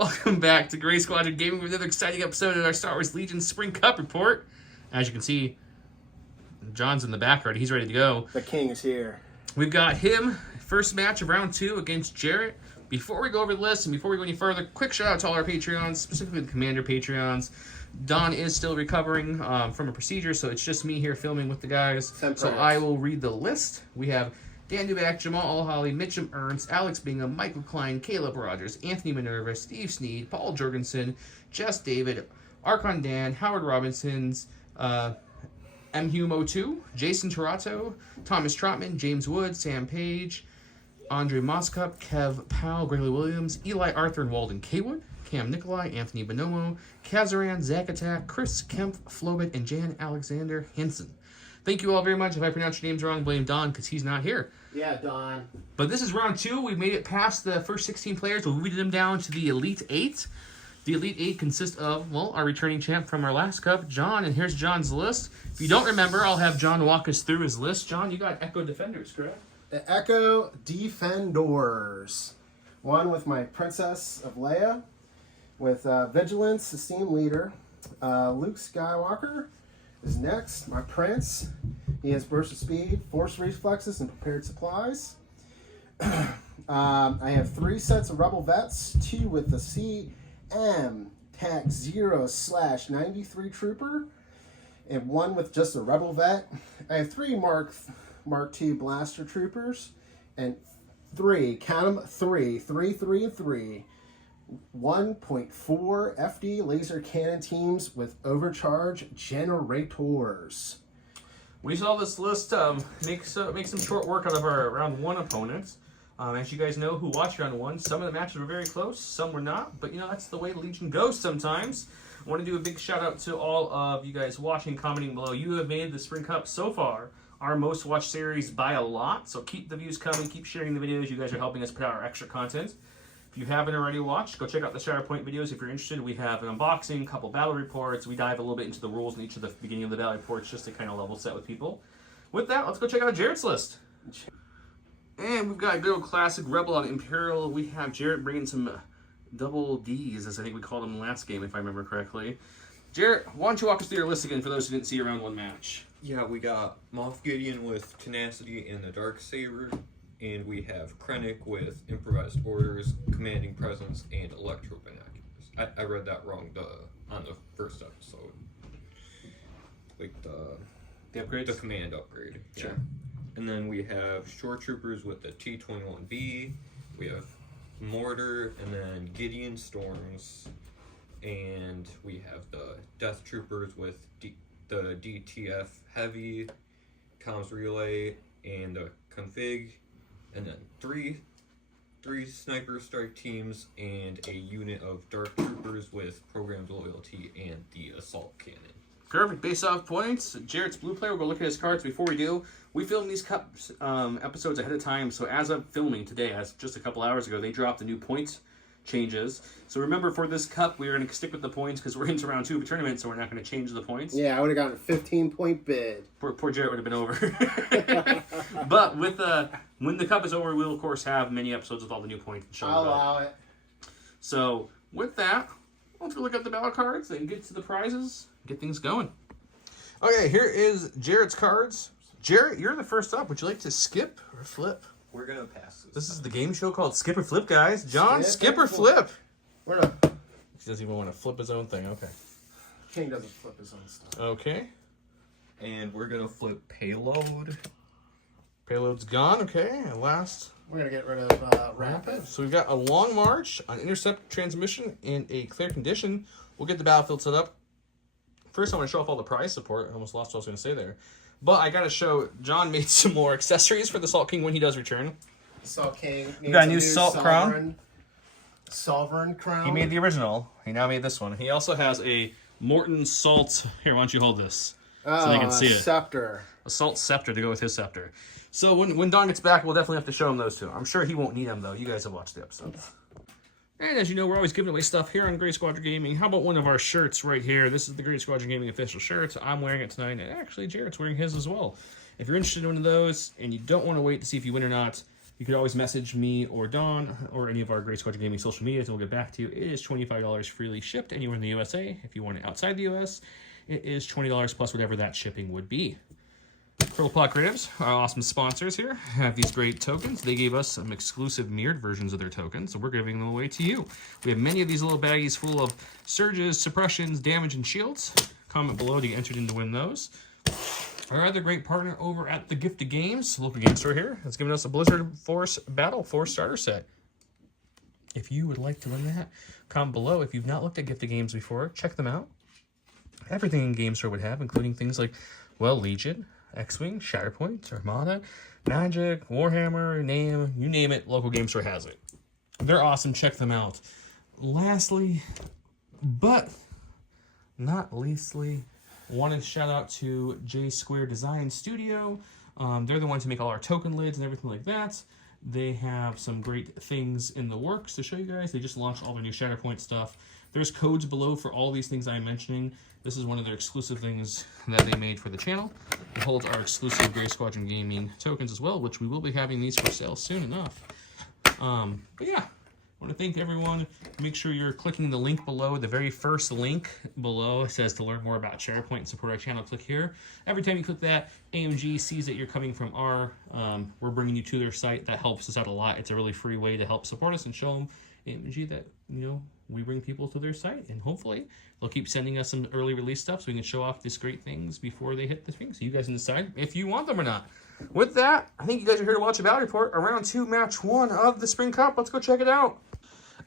Welcome back to Gray Squadron Gaming with another exciting episode of our Star Wars Legion Spring Cup report. As you can see, John's in the back already. He's ready to go. The king is here. We've got him, first match of round 2 against Jarret. Before we go over the list and before we go any further, quick shout out to all our Patreons, specifically the Commander Patreons. Don is still recovering from a procedure, so it's just me here filming with the guys. So I will read the list. We have Dan Dubak, Jamal Holly, Mitchum Ernst, Alex Bingham, Michael Klein, Caleb Rogers, Anthony Minerva, Steve Sneed, Paul Jorgensen, Jess David, Archon Dan, Howard Robinsons, MHumo2, Jason Torato, Thomas Trotman, James Wood, Sam Page, Andre Moskup, Kev Powell, Gregory Williams, Eli Arthur and Walden Kaywood, Cam Nikolai, Anthony Bonomo, Kazaran, Zach Attack, Chris Kempf, Flobit, and Jan Alexander Henson. Thank you all very much. If I pronounce your names wrong, blame Don because he's not here. Yeah, Don. But this is round 2. We made it past the first 16 players. We'll read them down to the Elite 8. The Elite 8 consists of, well, our returning champ from our last cup, John, and here's John's list. If you don't remember, I'll have John walk us through his list. John, you got Echo Defenders, correct? The Echo Defenders. One with my Princess of Leia, with Vigilance, Esteemed Leader. Luke Skywalker is next. My Prince. He has Burst of Speed, Force Reflexes, and Prepared Supplies. I have 3 sets of Rebel Vets, 2 with the CM TAC 0/93 Trooper, and 1 with just a Rebel Vet. I have 3 Mark II Blaster Troopers, and 3, count them, 3, 1.4 FD laser cannon teams with overcharge generators. We saw this list make some short work out of our round 1 opponents. As you guys know who watched round 1, some of the matches were very close, some were not. But, you know, that's the way the Legion goes sometimes. I want to do a big shout out to all of you guys watching, commenting below. You have made the Spring Cup so far our most watched series by a lot. So keep the views coming, keep sharing the videos. You guys are helping us put out our extra content. If you haven't already watched, go check out the Shadow Point videos if you're interested. We have an unboxing, a couple battle reports. We dive a little bit into the rules in each of the beginning of the battle reports just to kind of level set with people. With that, let's go check out Jarret's list. And we've got a good old classic Rebel on Imperial. We have Jarret bringing some double Ds, as I think we called them last game, if I remember correctly. Jarret, why don't you walk us through your list again for those who didn't see your round 1 match? Yeah, we got Moff Gideon with Tenacity and the Darksaber. And we have Krennic with Improvised Orders, Commanding Presence, and Electro Binoculars. I read that wrong on the first episode. Like the upgrades? The command upgrade. Sure. Yeah. And then we have Shore Troopers with the T-21B. We have Mortar, and then Gideon Storms. And we have the Death Troopers with the DTF Heavy, Comms Relay, and the Config. And then three Sniper Strike teams and a unit of Dark Troopers with Programmed Loyalty and the Assault Cannon. Perfect. Based off points, Jarret's blue player. We'll go look at his cards. Before we do, we film these cup episodes ahead of time. So as of filming today, as just a couple hours ago, they dropped the new points changes. So remember, for this cup, we're going to stick with the points because we're into round 2 of the tournament, so we're not going to change the points. Yeah, I would have gotten a 15-point bid. Poor Jarret would have been over. But with when the cup is over, we'll of course have many episodes with all the new points. I'll allow it. So with that, let's go look at the battle cards and get to the prizes. Get things going. Okay, here is Jarret's cards. Jarret, you're the first up. Would you like to skip or flip? We're going to pass this. This is the game show called Skip or Flip, guys. John, skip or flip? He He doesn't even want to flip his own thing. Okay. King doesn't flip his own stuff. Okay. And we're going to flip Payload. Payload's gone. Okay. And last. We're going to get rid of Rapid. So we've got a Long March, an Intercept Transmission, and a Clear Condition. We'll get the battlefield set up. First, I want to show off all the prize support. I almost lost what I was going to say there. But I got to show, John made some more accessories for the Salt King when he does return. Salt King. We got a new Salt Crown. Sovereign Crown. He made the original. He now made this one. He also has a Morton Salt. Here, why don't you hold this so you can see it. Scepter. A Salt Scepter to go with his scepter. So when Don gets back, we'll definitely have to show him those two. I'm sure he won't need them, though. You guys have watched the episodes. And as you know, we're always giving away stuff here on Gray Squadron Gaming. How about one of our shirts right here? This is the Gray Squadron Gaming official shirt. I'm wearing it tonight, and actually Jarret's wearing his as well. If you're interested in one of those and you don't want to wait to see if you win or not, You could always message me or Dawn or any of our Great Squadron Gaming social medias, and we'll get back to you. It is $25 freely shipped anywhere in the USA. If you want it outside the US, it is $20 plus whatever that shipping would be. Purple Plot Creatives, our awesome sponsors here, have these great tokens. They gave us some exclusive mirrored versions of their tokens, so we're giving them away to you. We have many of these little baggies full of surges, suppressions, damage, and shields. Comment below to get entered in to win those. Our other great partner over at the Gift of Games, local game store here, has given us a Blizzard Force Battle 4 starter set. If you would like to win that, comment below. If you've not looked at Gift of Games before, check them out. Everything in Game Store would have, including things like, well, Legion, X-Wing, Shatterpoint, Armada, Magic, Warhammer, you name it, local game store has it. They're awesome. Check them out. Lastly, but not leastly, want to shout out to J Square Design Studio. They're the ones who make all our token lids and everything like that. They have some great things in the works to show you guys. They just launched all their new Shatterpoint stuff. There's codes below for all these things I'm mentioning. This is one of their exclusive things that they made for the channel. It holds our exclusive Grey Squadron Gaming tokens as well, which we will be having these for sale soon enough. But yeah, I want to thank everyone. Make sure you're clicking the link below. The very first link below says to learn more about SharePoint and support our channel. Click here. Every time you click that, AMG sees that you're coming from we're bringing you to their site. That helps us out a lot. It's a really free way to help support us and show them AMG that, we bring people to their site, and hopefully they'll keep sending us some early release stuff so we can show off these great things before they hit the thing. So you guys can decide if you want them or not. With that, I think you guys are here to watch a battle report around 2 match 1 of the Spring Cup. Let's go check it out.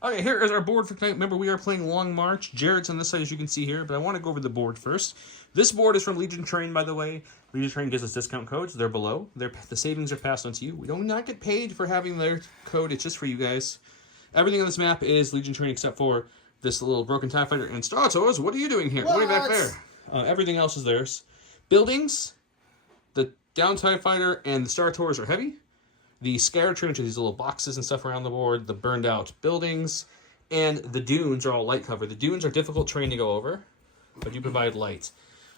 Okay, here is our board for tonight. Remember, we are playing Long March. Jarret's on this side, as you can see here, but I want to go over the board first. This board is from Legion Train, by the way. Legion Train gives us discount codes. They're below. The savings are passed on to you. We do not get paid for having their code. It's just for you guys. Everything on this map is Legion Train except for this little broken TIE fighter and Star Tours. What are you doing here? What are you back there? Everything else is theirs. Buildings, the down TIE fighter, and the Star Tours are heavy. The Scatter Train, which are these little boxes and stuff around the board, the burned out buildings, and the dunes are all light cover. The dunes are difficult terrain to go over, but you provide light.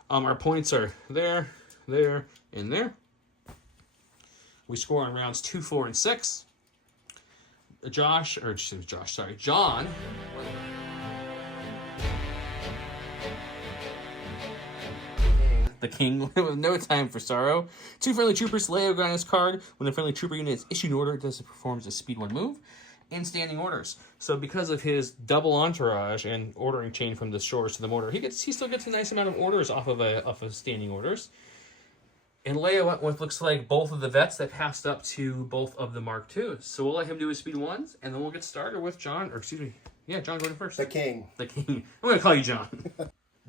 Our points are there, there, and there. We score on rounds 2, 4, and 6. John. The King with no time for sorrow. 2 friendly troopers lay on his card. When the friendly trooper unit is issued an order, it performs a speed 1 move in standing orders. So because of his double entourage and ordering chain from the shores to the mortar, he still gets a nice amount of orders off of standing orders. And Leia went with looks like both of the vets that passed up to both of the Mark IIs. So we'll let him do his speed 1s, and then we'll get started with John. John going first. The King. The King. I'm going to call you John.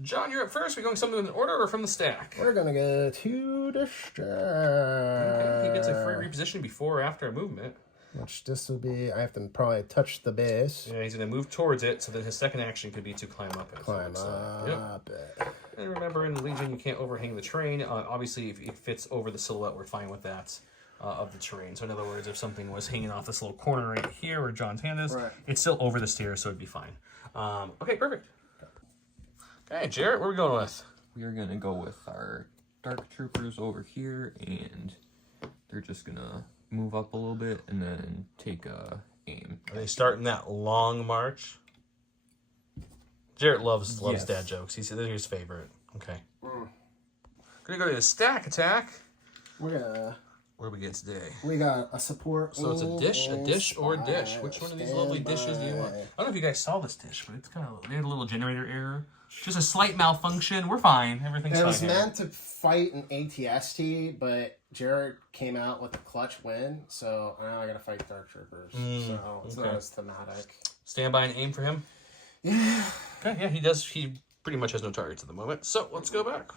John, you're up first. Are we going something in order or from the stack? We're going to go to the stack. Okay. He gets a free reposition before or after a movement. Which this would be, I have to probably touch the base. Yeah, he's going to move towards it, so then his second action could be to climb up it. Climb up it. And remember, in Legion, you can't overhang the terrain. Obviously, if it fits over the silhouette, we're fine with that of the terrain. So in other words, if something was hanging off this little corner right here where John's hand is, it's still over the stairs, so it'd be fine. Okay, perfect. Okay, Jarret, what are we going with? We are going to go with our Dark Troopers over here, and they're just going to move up a little bit and then take aim. Are they starting that long march? Jarret loves dad jokes. They're his favorite. Okay. Gonna go to the stack attack. We're gonna. What do we get today? We got a support. So it's a dish, or a dish. Which one of these lovely dishes do you want? I don't know if you guys saw this dish, but it's kind of, they had a little generator error. Just a slight malfunction. We're fine. Everything's fine. It was meant to fight an ATST, but Jarret came out with a clutch win, so now I gotta fight Dark Troopers. So it's not as thematic. Stand by and aim for him. Yeah. Okay, yeah, he does. He pretty much has no targets at the moment. So let's go back.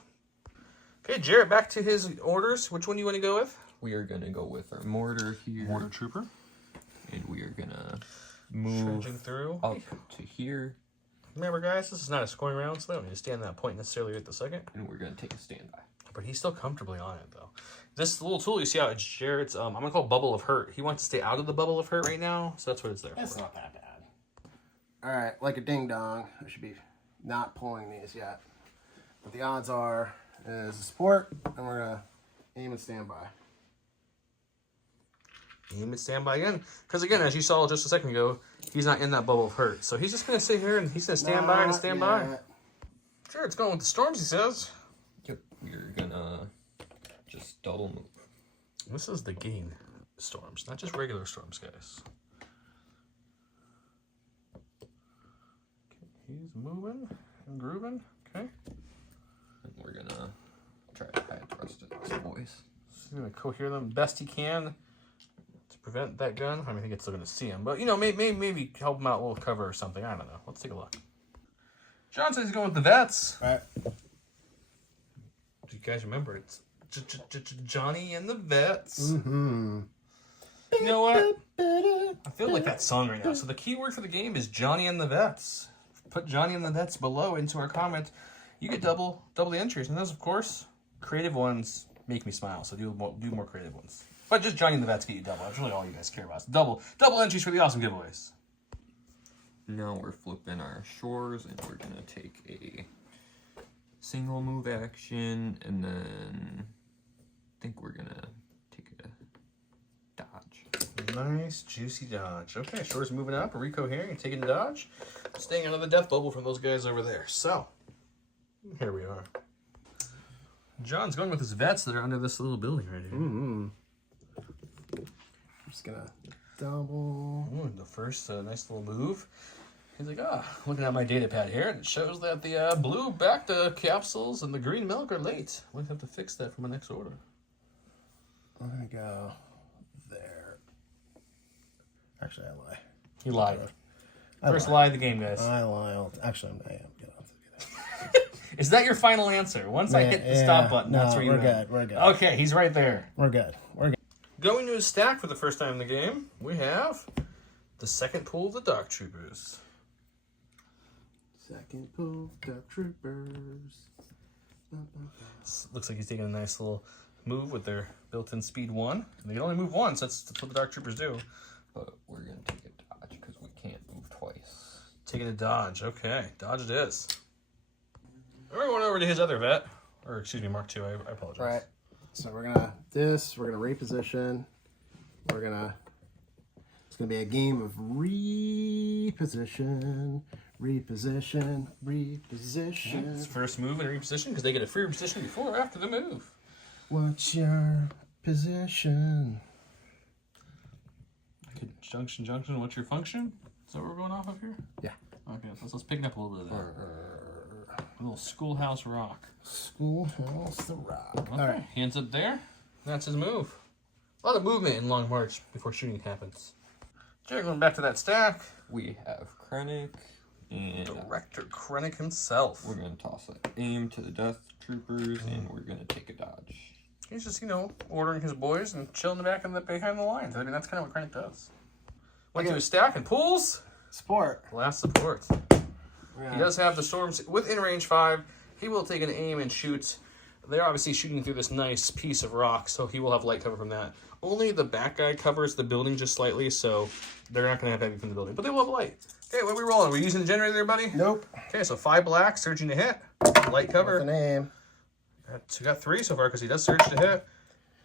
Okay, Jarret, back to his orders. Which one do you want to go with? We are going to go with our mortar here. Mortar trooper. And we are going to move through up to here. Remember, guys, this is not a scoring round, so they don't need to stand that point necessarily at the second. And we're going to take a standby. But he's still comfortably on it, though. This little tool you see out, it's Jarret's, I'm going to call it Bubble of Hurt. He wants to stay out of the Bubble of Hurt right now, so that's what it's there for. It's not that bad. All right, like a ding-dong, I should be not pulling these yet. But the odds are is a support, and we're going to aim and stand by. aim and stand by again. Because again, as you saw just a second ago, he's not in that bubble of hurt. So he's just going to sit here and he's going to stand by and stand by. Sure, it's going with the storms, he says. Yep, we're gonna just double move. This is the gain storms, not just regular storms, guys. Okay, he's moving and grooving. Okay. And we're gonna try to hide the rest of this voice. He's going to cohere them best he can to prevent that gun. I mean, I think it's still going to see him, but you know, maybe help him out a little cover or something. I don't know. Let's take a look. John says he's going with the vets. All right. Do you guys remember? It's Johnny and the Vets. Mm-hmm. You know what? I feel like that song right now. So the keyword for the game is Johnny and the Vets. Put Johnny and the Vets below into our comment. You get double the entries. And those, of course, creative ones make me smile. So do more creative ones. But just Johnny and the Vets get you double. That's really all you guys care about. So double entries for the awesome giveaways. Now we're flipping our shores, and we're gonna take a single move action, and then I think we're gonna take a dodge. Nice, juicy dodge. Okay, shores moving up. Rico here, you're taking dodge. Staying out of the death bubble from those guys over there. So, here we are. John's going with his vets that are under this little building right here. Mm-hmm. Just gonna double. Ooh, the first nice little move. He's like, looking at my data pad here, and it shows that the blue Bacta capsules and the green milk are late. We'll have to fix that for my next order. I'm gonna go there. Actually, I lie. He lied. First lie of the game, guys. I lie. Actually, I am good. Is that your final answer? Once I hit the stop button, that's where you we're good. We're good. Okay, he's right there. We're good. We're good. Going to his stack for the first time in the game, we have the second pool of the Dark Troopers. Second pool, Dark Troopers. Looks like he's taking a nice little move with their built-in speed 1. And they can only move once. That's what the Dark Troopers do. But we're gonna take a dodge because we can't move twice. Taking a dodge. Okay, dodge it is. We're going over to his other vet. Or, excuse me, Mark II. I apologize. All right. So we're gonna reposition. It's gonna be a game of reposition. It's first move and reposition because they get a free reposition before or after the move. What's your position? Junction, what's your function? Is that what we're going off of here? Yeah. Okay, let's pick up a little bit of that. A little Schoolhouse Rock. Schoolhouse the Rock. Okay. All right. Hands up there. That's his move. A lot of movement in Long March before shooting happens. Going back to that stack. We have Krennic and Director Krennic himself. we're gonna toss an aim to the Death Troopers, and we're gonna take a dodge. He's just, ordering his boys and chilling behind the lines. I mean, that's kind of what Krennic does. Went to his stack and pulls. Support. Last support. Yeah. He does have the storms within range 5. He will take an aim and shoot. They're obviously shooting through this nice piece of rock, so he will have light cover from that. Only the back guy covers the building just slightly, so they're not going to have heavy from the building. But they will have light. Okay, what are we rolling? Are we using the generator there, buddy? Nope. Okay, so 5 black, surging to hit. Light cover. With an aim. Got 3 so far because he does surge to hit.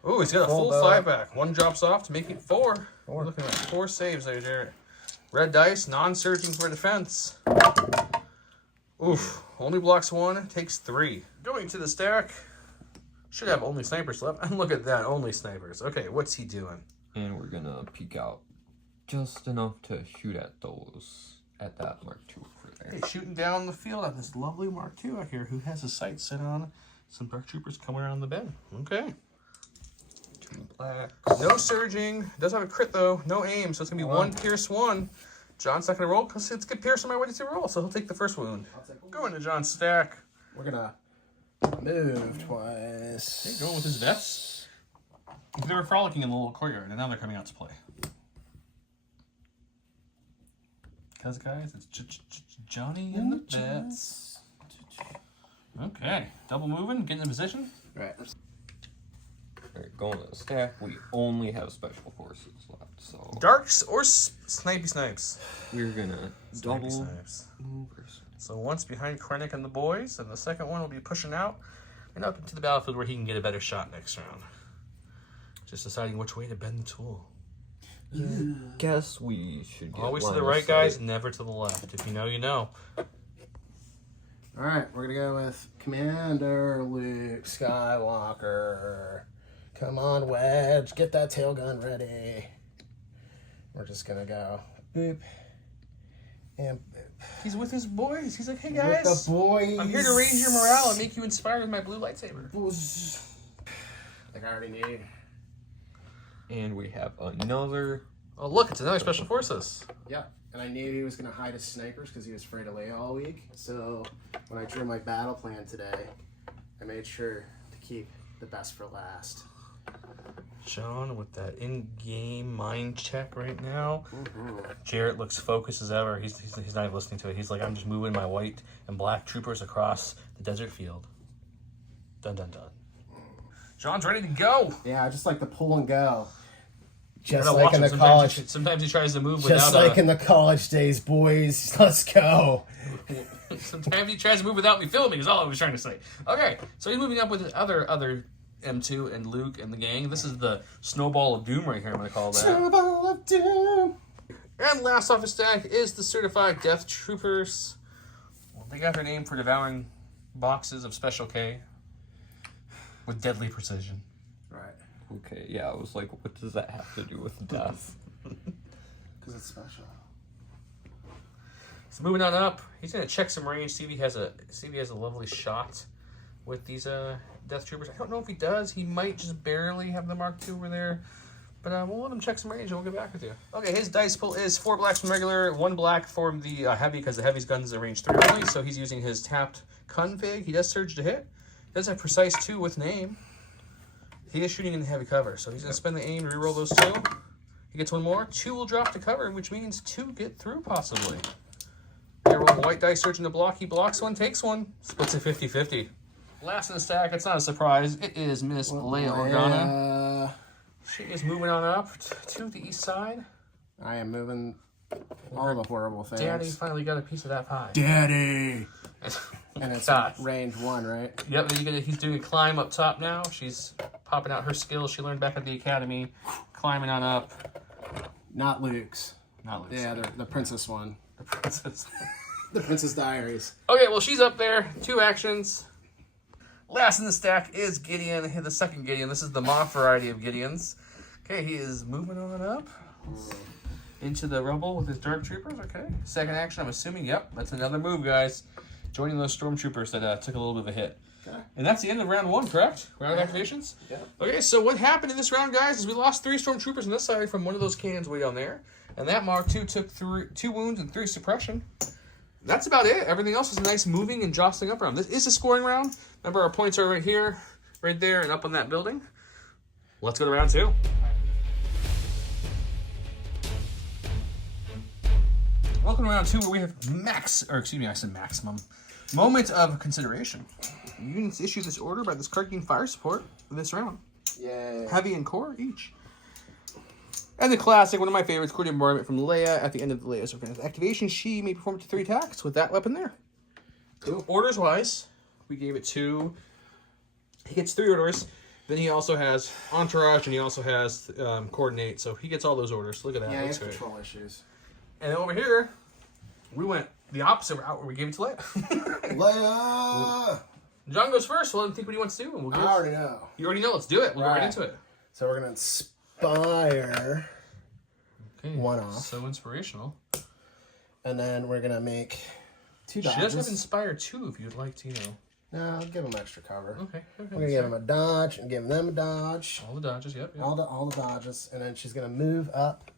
Ooh, he's got a full 5 back. 1 drops off to make it 4. We're looking at 4 saves there, Jarret. Red dice, non-surging for defense. Oof, only blocks 1, takes 3. Going to the stack. Should have only snipers left. And look at that, only snipers. Okay, what's he doing? And we're gonna peek out just enough to shoot at that Mark II over there. Hey, shooting down the field at this lovely Mark II out here who has his sights set on some Dark Troopers coming around the bend. Okay. 2 blacks. No surging. Does have a crit though. No aim, so it's gonna be 1 pierce 1. John's not gonna roll because it's good pierce on my way to roll, so he'll take the first wound. Going to John's stack. We're gonna move twice. Okay, going with his vets. They were frolicking in the little courtyard, and now they're coming out to play. Because, guys, it's Johnny and the Vets. Okay, double moving, getting in position. Right. Alright, going to the stack. We only have special forces left, so Darks or snipey snipes? we're gonna double Snipes. move. So once behind Krennic and the boys, and the second one will be pushing out and up into the battlefield where he can get a better shot next round. Just deciding which way to bend the tool. Guess we should get Always to line the of right, sight. guys, never to the left. If you know, you know. All right, we're gonna go with Commander Luke Skywalker. Come on, Wedge, get that tail gun ready. We're just gonna go boop and boop. He's with his boys. He's like, hey, With guys. the boys. I'm here to raise your morale and make you inspired with my blue lightsaber. Like I already knew. And we have another. Oh, look, it's another Special Forces. Yep. And I knew he was going to hide his snipers because he was afraid of Leia all week. So when I drew my battle plan today, I made sure to keep the best for last. John with that in-game mind check right now. Mm-hmm. Jarret looks focused as ever. He's not even listening to it. He's like, I'm just moving my white and black troopers across the desert field. Dun, dun, dun. John's ready to go. Yeah, I just like the pull and go. Just Gotta like watch in him. the college. Sometimes he tries to move without Just like in the college days, boys. Let's go. Sometimes he tries to move without me filming is all I was trying to say. Okay, so he's moving up with the other M2 and Luke and the gang. This is the Snowball of Doom right here, I'm going to call that. Snowball of Doom. And last off his stack is the Certified Death Troopers. Well, they got their name for devouring boxes of Special K with deadly precision. Right. Okay, yeah, I was like, what does that have to do with death? Because it's special. So moving on up, he's going to check some range, see if he has a lovely shot with these Death Troopers. I don't know if he does. He might just barely have the Mark II over there. But we'll let him check some range and we'll get back with you. Okay, his dice pool is 4 blacks from regular, 1 black for the heavy because the heavy's guns are range 3 only. So he's using his tapped config. He does surge to hit. He does have precise 2 with name. He is shooting in heavy cover. So he's going to spend the aim, reroll those 2. He gets 1 more. 2 will drop to cover, which means 2 get through possibly. Here, roll white dice, searching the block. He blocks 1, takes 1. Splits it 50-50. Last in the stack, it's not a surprise. It is Miss Leia Organa. She is moving on up to the east side. I am moving all the horrible things. Daddy finally got a piece of that pie. Daddy! And it's God. range 1, right? Yep, he's doing a climb up top now. She's popping out her skills she learned back at the academy. Climbing on up. Not Luke's. Not Luke's. Yeah, the princess one. The princess. The Princess Diaries. Okay, well, she's up there. 2 actions. Last in the stack is Gideon, the second Gideon. This is the Moth variety of Gideons. Okay, he is moving on up into the rubble with his Dark Troopers. Okay, second action, I'm assuming. Yep, that's another move, guys. Joining those Stormtroopers that took a little bit of a hit. Okay. And that's the end of round 1, correct? Round of activations? Yeah. Okay, so what happened in this round, guys, is we lost 3 Stormtroopers on this side from one of those cannons way down there. And that Mark II took 2 wounds and 3 suppression. That's about it. Everything else is nice moving and jostling up around. This is a scoring round. Remember, our points are right here, right there, and up on that building. Let's go to round 2. Welcome to round 2, where we have maximum moment of consideration. Units issue this order by this card gain fire support for this round. Yay. Heavy and core each. And the classic, one of my favorites, coordinated bombardment from Leia at the end of the Leia's activation. She may perform up to 3 attacks with that weapon there. Cool. Orders wise, we gave it 2. He gets 3 orders. Then he also has entourage and he also has coordinate. So he gets all those orders. Look at that. Yeah, he That's has great. control issues. And then over here, we went the opposite route where we gave it to Leia. Leia! John goes first. We'll let him think what he wants to do. And we'll I already know. You already know. Let's do it. We'll go right Right. into it. So we're going to inspire Okay. 1 off. So inspirational. And then we're going to make 2 She does dodges. have Inspire 2 if you'd like to, No, I'll give him extra cover. Okay. We're going to give him a dodge and give them a dodge. All the dodges, yep. All the dodges. And then she's going to move up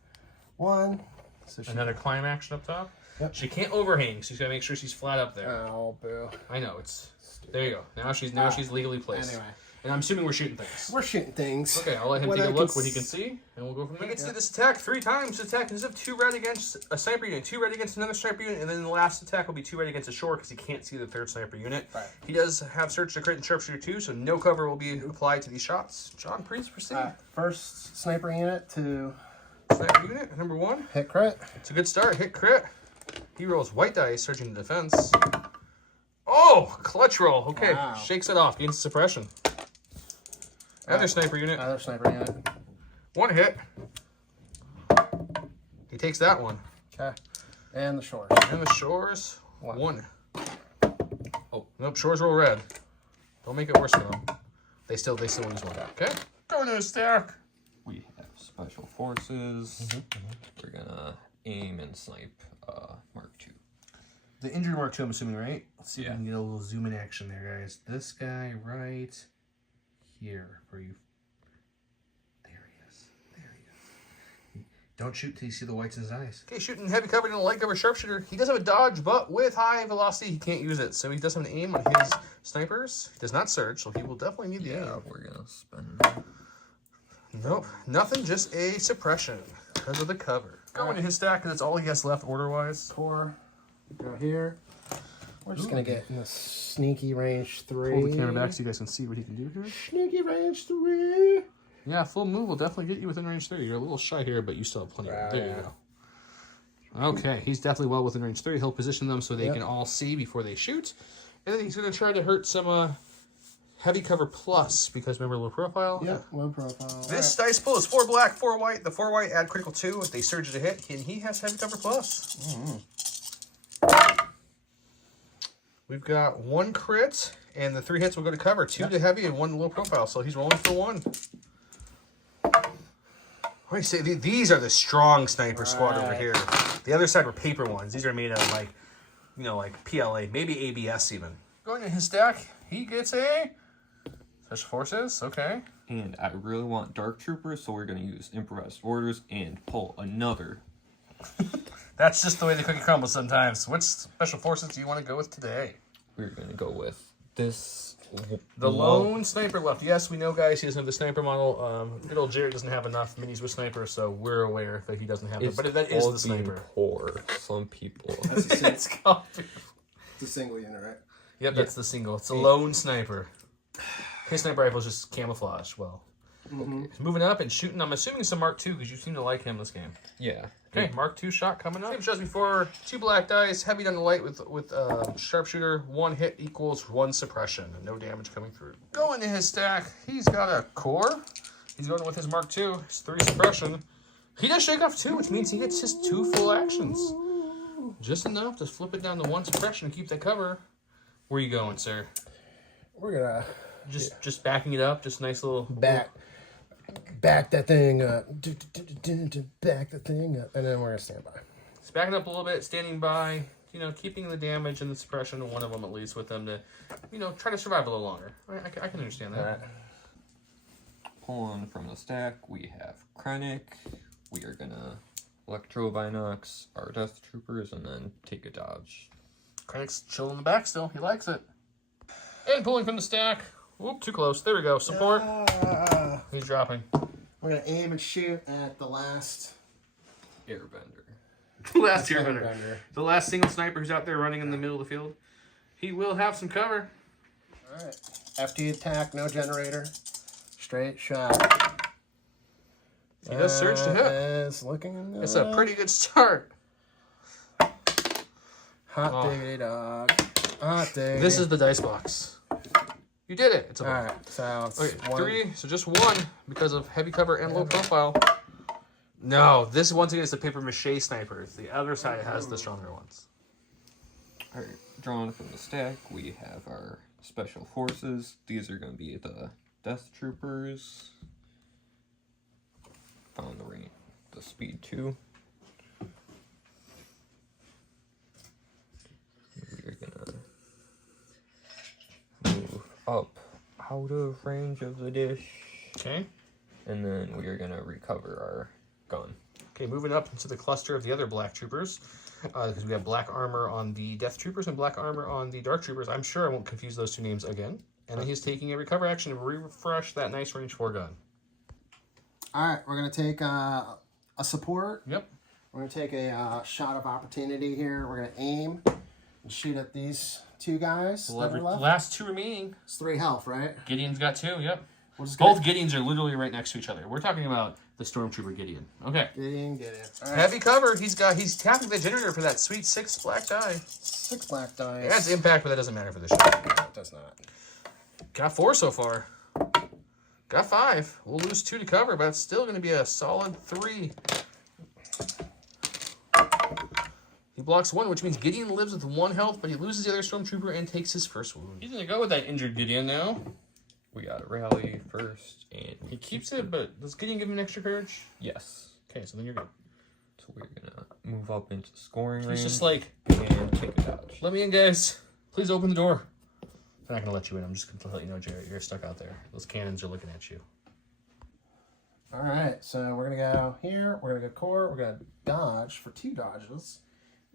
1. So she... Another climb action up top. Yep. She can't overhang, so she's got to make sure she's flat up there. Oh, boo. I know, it's... There you go. Now she's legally placed. Anyway. And I'm assuming we're shooting things. We're shooting things. Okay, I'll let him What take I a look can what he can see, and we'll go from there. He gets to this attack 3 times. This attack consists of 2 red against a sniper unit, 2 red against another sniper unit, and then the last attack will be 2 red against a shore because he can't see the 3rd sniper unit. Right. He does have Search to Crit and Sharpshooter 2, so no cover will be applied to these shots. John, please proceed. First sniper unit to Sniper unit, number 1. hit crit. It's a good start. Hit crit. He rolls white dice, searching the defense. Oh, clutch roll. Okay, Wow. shakes it off. Gains suppression. Other sniper unit. Another sniper unit. 1 hit. He takes that one. Okay. And the shores. And the shores, 1. Oh, nope, shores roll red. Don't make it worse for them. They still lose 1. Okay. Going to his stack. We have special forces. We're gonna aim and snipe Mark II. The injury Mark II, I'm assuming, right? Let's see if Yeah. we can get a little zoom in action there, guys. This guy right here for you. There he is. There he is. Don't shoot till you see the whites in his eyes. Okay, shooting heavy cover in a light cover sharpshooter. He does have a dodge, but with high velocity, he can't use it. So he does have an aim on his snipers. He does not surge, so he will definitely need the aim. We're gonna spend that. Nope, nothing, just a suppression because of the cover. Going to his stack, and that's all he has left order-wise. Core. Go here. We're just going to get in the sneaky range 3. Pull the camera back so you guys can see what he can do here. Sneaky range 3. Yeah, full move will definitely get you within range 3. You're a little shy here, but you still have plenty of There you go. Okay, he's definitely well within range 3. He'll position them so they can all see before they shoot. And then he's going to try to hurt some heavy cover plus, because remember low profile? Yep, low profile. This dice pool is 4 black, 4 white. The 4 white add critical 2 if they surge to hit, and he has heavy cover plus. We've got 1 crit, and the 3 hits will go to cover. 2 to heavy and 1 low profile, so he's rolling for 1. What do you say? These are the strong sniper squad over here. The other side were paper ones. These are made out of like, you know, like PLA, maybe ABS even. Going to his stack, he gets a special forces. Okay. And I really want Dark Troopers, so we're gonna use improvised orders and pull another. That's just the way the cookie crumbles sometimes. Which special forces do you want to go with today? We're gonna go with this. The lone sniper left. Yes, we know, guys, he doesn't have the sniper model. Good old Jarret doesn't have enough minis with sniper, so we're aware that he doesn't have it. But that is the sniper. Poor. Some people. That's a, It's copy. it's a single unit, right? Yep, that's the single. It's a lone sniper. His sniper rifle is just camouflage. Well, okay. He's moving up and shooting. I'm assuming some Mark II because you seem to like him this game. Yeah. Okay, Mark II shot coming up. Same shot as before. 2 black dice, heavy down the light with sharpshooter. 1 hit equals 1 suppression, and no damage coming through. Going to his stack, he's got a core. He's going with his Mark II. His 3 suppression. He does shake off 2, which means he gets his 2 full actions. Just enough to flip it down to 1 suppression and keep that cover. Where are you going, sir? We're gonna just backing it up. Just a nice little back that thing up. Back the thing up, and then we're gonna stand by. Just backing up a little bit, standing by. You know, keeping the damage and the suppression of one of them at least with them to, you know, try to survive a little longer. I can understand that. Pulling from the stack, we have Krennic. We are gonna Electro-Vinox, our Death Troopers, and then take a dodge. Krennic's chilling in the back still. He likes it. And pulling from the stack. Whoop, too close. There we go. Support. He's dropping. We're gonna aim and shoot at the last Airbender. Last airbender. The last single sniper who's out there running in the middle of the field. He will have some cover. All right. FT attack, no generator. Straight shot. He does surge to hit. It's looking good. It's a pretty good start. Hot diggity dog. Hot diggity. This is the dice box. You did it. It's a all right. So it's okay, 1. 3. So just 1 because of heavy cover and low profile. No, this once again is the paper mache snipers. The other side has the stronger ones. All right, drawn from the stack, we have our special forces. These are going to be the Death Troopers. Found the speed 2. We're gonna move up out of range of the dish. Okay. And then we are gonna recover our gun. Okay, moving up into the cluster of the other black troopers. Because we have black armor on the Death Troopers and black armor on the Dark Troopers. I'm sure I won't confuse those 2 names again. And then he's taking a recover action to refresh that nice range 4 gun. All right, we're gonna take a support. Yep. We're gonna take a shot of opportunity here. We're gonna aim and shoot at these 2 guys that are left. Last 2 remaining. It's 3 health, right? Gideon's got 2, yep. We'll just Both Gideons are literally right next to each other. We're talking about the Stormtrooper Gideon. Okay. Gideon. All right. Heavy cover. He's tapping the generator for that sweet 6 black die. 6 black dice. It adds impact, but that doesn't matter for this shot. It does not. Got 4 so far. Got 5. We'll lose 2 to cover, but it's still going to be a solid 3. blocks 1, which means Gideon lives with 1 health, but he loses the other Stormtrooper and takes his first wound. He's going to go with that injured Gideon now. We got a rally first, and He keeps it, but does Gideon give him an extra courage? yes. Okay, so then you're good. So we're gonna move up into scoring range. He's just like, and take a dodge. let me in, guys. Please open the door. They're not going to let you in. I'm just going to let you know, Jarret, you're stuck out there. Those cannons are looking at you. All right, so we're going to go here. We're going to go core. We're going to dodge for 2 dodges.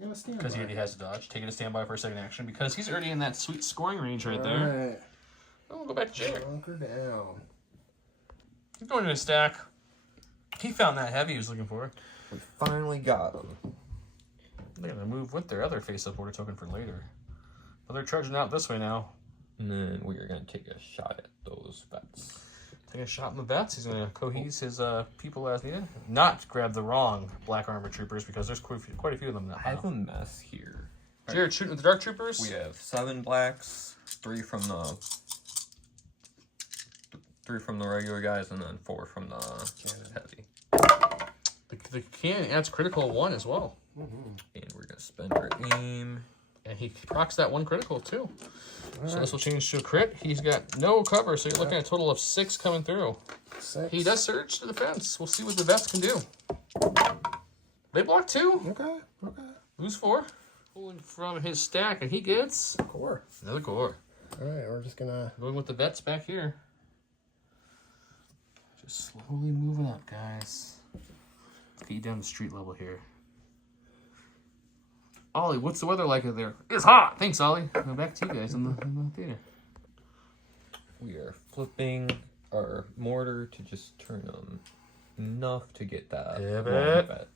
And a standby. Because he already has a dodge. Taking a standby for a second action because he's already in that sweet scoring range right All there. right. Oh, we'll go back to Jarret. Bunker down. He's going to a stack. He found that heavy he was looking for. We finally got him. They're going to move with their other face-up order token for later. But they're charging out this way now. And then we are gonna take a shot at those vets. Take a shot in the vets. He's going to cohese his people as needed. Not grab the wrong black armor troopers because there's quite a few of them now. I have a mess here. Jarret shooting with the dark troopers. We have 7 blacks, 3 from the regular guys, and then 4 from the heavy. The cannon adds critical 1 as well. And we're gonna spend our aim. And he procs that 1 critical too. So this will change to a crit. He's got no cover, so you're looking at a total of 6 coming through. 6. He does surge to defense. We'll see what the vets can do. They block 2. Okay, okay. Lose 4. Pulling from his stack, and he gets Core. another core. All right, we're just going to... Going with the vets back here. Just slowly moving up, guys. Let's get you down the street level here. Ollie, what's the weather like out there? It's hot. Thanks, Ollie. Go back to you guys in the theater. We are flipping our mortar to just turn them enough to get that Damn long it. vet.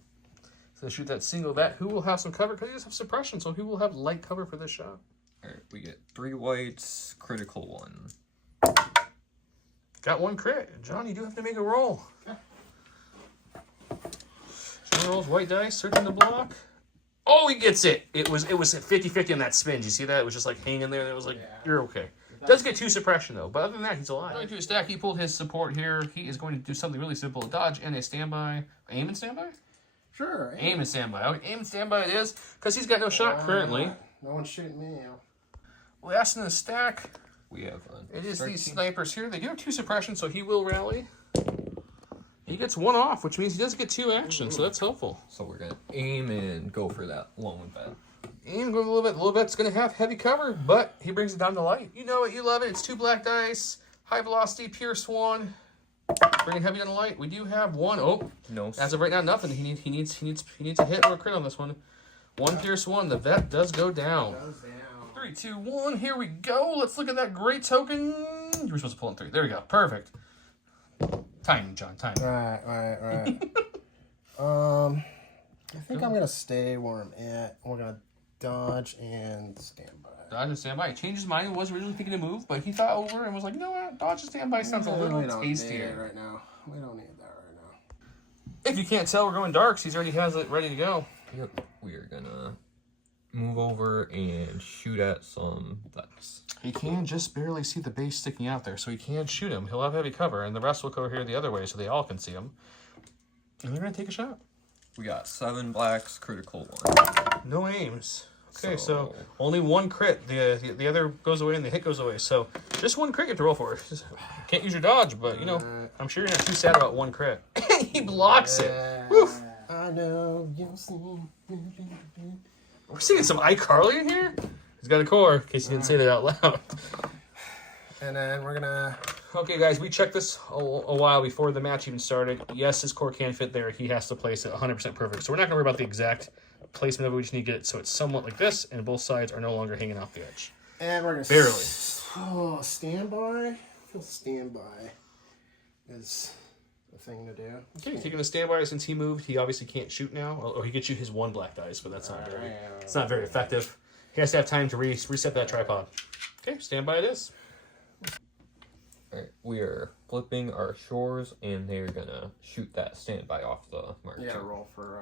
So shoot that single vet. Who will have some cover? Because he does have suppression, so he will have light cover for this shot. Alright, we get 3 whites, critical 1. Got 1 crit. John, you do have to make a roll. John rolls white dice, searching the block. Oh, he gets it. It was at 50-50 on that spin. Did you see that? It was just like hanging there, and it was like, you're okay. Does get 2 suppression, though. But other than that, he's alive. Going to a stack. He pulled his support here. He is going to do something really simple. A dodge and a standby. Aim and standby? Sure. Aim and standby. Okay, aim and standby it is, because he's got no shot currently. No one's shooting me. Last in the stack, We have it is 13. these snipers here. They do have 2 suppression, so he will rally. He gets 1 off, which means he does get 2 actions, so that's helpful. So we're gonna aim and go for that lone vet. And go a little bit. The little vet's going to have heavy cover, but he brings it down to light. You know it. You love it. It's 2 black dice. High velocity, pierce 1. Bringing heavy down to light. We do have 1. Oh, No. as of right now, nothing. He needs a hit or a crit on this one. 1 pierce 1. The vet does go down. Goes down. 3, 2, 1. Here we go. Let's look at that great token. You were supposed to pull in 3. There we go. Perfect. Timing, John. Timing. Right. I think I'm gonna stay where I'm at. We're gonna dodge and standby. Dodge and standby. He changed his mind and was originally thinking to move, but he thought over and was like, you know what? Dodge and standby sounds a little We don't need it tastier. right now. We don't need that right now. If you can't tell, we're going darks. He's already has it ready to go. Yep. We are gonna move over and shoot at some vets. He can just barely see the base sticking out there, so he can shoot him. He'll have heavy cover, and the rest will go here the other way so they all can see him. And they're going to take a shot. We got 7 blacks, critical 1. No aims. Okay, so only 1 crit. The other goes away and the hit goes away. So just 1 crit you have to roll for. Just, can't use your dodge, but you know, I'm sure you're not too sad about 1 crit. He blocks it. Woof. I know you'll see. We're singing some iCarly in here? He's got a core, in case you didn't say that out loud. And then we're gonna... Okay, guys, we checked this a while before the match even started. Yes, his core can fit there. He has to place it 100% perfect. So we're not going to worry about the exact placement of it. We just need to get it so it's somewhat like this, and both sides are no longer hanging off the edge. And we're gonna... Barely. Oh, standby? I feel standby is the thing to do. Okay, taking a standby since he moved. He obviously can't shoot now. Or he gets you his 1 black dice, but that's not very... It's not very effective. He has to have time to reset that tripod. Okay, standby it is. Alright, we are flipping our shores, and they're gonna shoot that standby off the mark. You gotta roll for...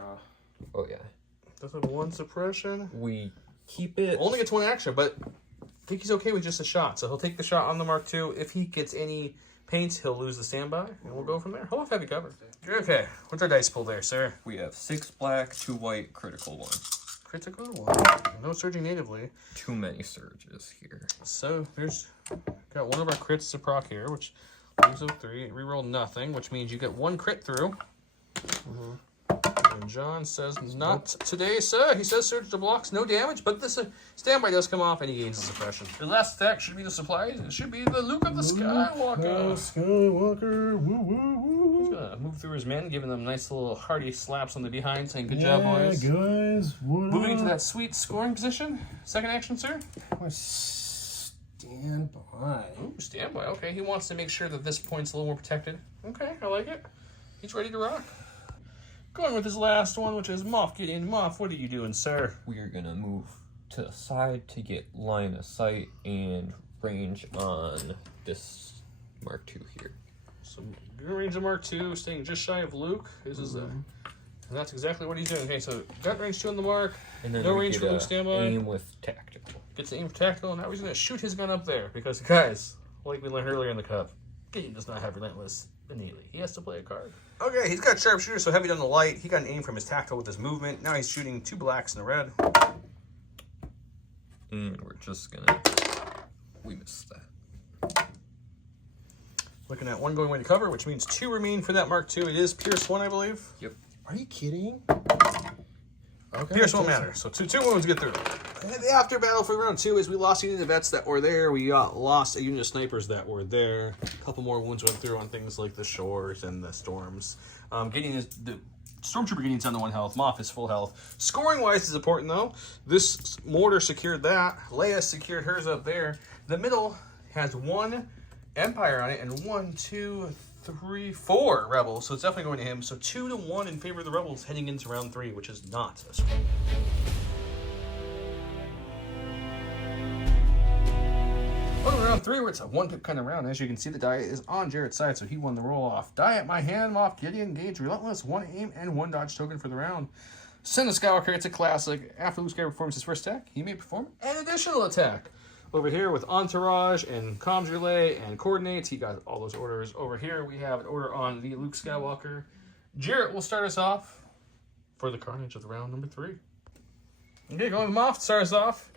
Oh, yeah. Does have 1 suppression. We keep it... Only gets 1 action, but I think he's okay with just a shot. So he'll take the shot on the Mark II. If he gets any paint, he'll lose the standby, and we'll go from there. He'll have heavy cover. Okay, what's our dice pool there, sir? We have 6 black, 2 white, critical 1. critical. One. No surging natively. Too many surges here. So there's got one of our crits to proc here, which leaves a 3. Reroll nothing, which means you get 1 crit through. And John says, not today, sir. He says surge to blocks, no damage, but this standby does come off and he gains a suppression. The last attack should be the supplies. It should be the Luke of the Skywalker. Skywalker. Woo, woo, woo. He's gonna move through his men, giving them nice little hearty slaps on the behind, saying, good job, boys. Guys. Moving into that sweet scoring position. Second action, sir. Stand by. Ooh, standby. Okay, he wants to make sure that this point's a little more protected. Okay, I like it. He's ready to rock. Going with his last one, which is Moff. Get in, Moff. What are you doing, sir? We are gonna move to the side to get line of sight and range on this Mark II here. So good range of Mark II, staying just shy of Luke. This is and that's exactly what he's doing. Okay, so got range 2 on the mark. And then no we range get for Luke standby. aim with tactical. Gets the aim for tactical. Now he's gonna shoot his gun up there because, guys, like we learned earlier in the cup, Gideon does not have relentless innately. He has to play a card. Okay, he's got sharpshooter, so heavy on the light. He got an aim from his tactical with his movement. Now he's shooting 2 blacks and a red. And we're just gonna... We missed that. Looking at 1 going away to cover, which means 2 remain for that Mark II. It is Pierce 1, I believe. Yep. Are you kidding? Okay. Pierce won't matter, so two wounds get through. And the after battle for round 2 is we lost a unit of vets that were there. We lost a unit of snipers that were there. A couple more wounds went through on things like the shores and the storms. Gideon is the Stormtrooper Gideon's on the 1 health. Moff is full health. Scoring wise is important though. This mortar secured that. Leia secured hers up there. The middle has 1 Empire on it and 1, 2, 3, 4 rebels. So it's definitely going to him. So 2-1 in favor of the rebels heading into round 3, which is not a score. Well, round 3, where it's a 1-pip kind of round. As you can see, the die is on Jarret's side, so he won the roll-off. Die at my hand, Moff Gideon, gauge relentless, 1 aim and 1 dodge token for the round. Send the Skywalker, it's a classic. After Luke Skywalker performs his first attack, he may perform an additional attack. Over here with Entourage and Comms Relay and Coordinates, he got all those orders. Over here, we have an order on the Luke Skywalker. Jarret will start us off for the carnage of the round number 3. Okay, going with Moff to start us off.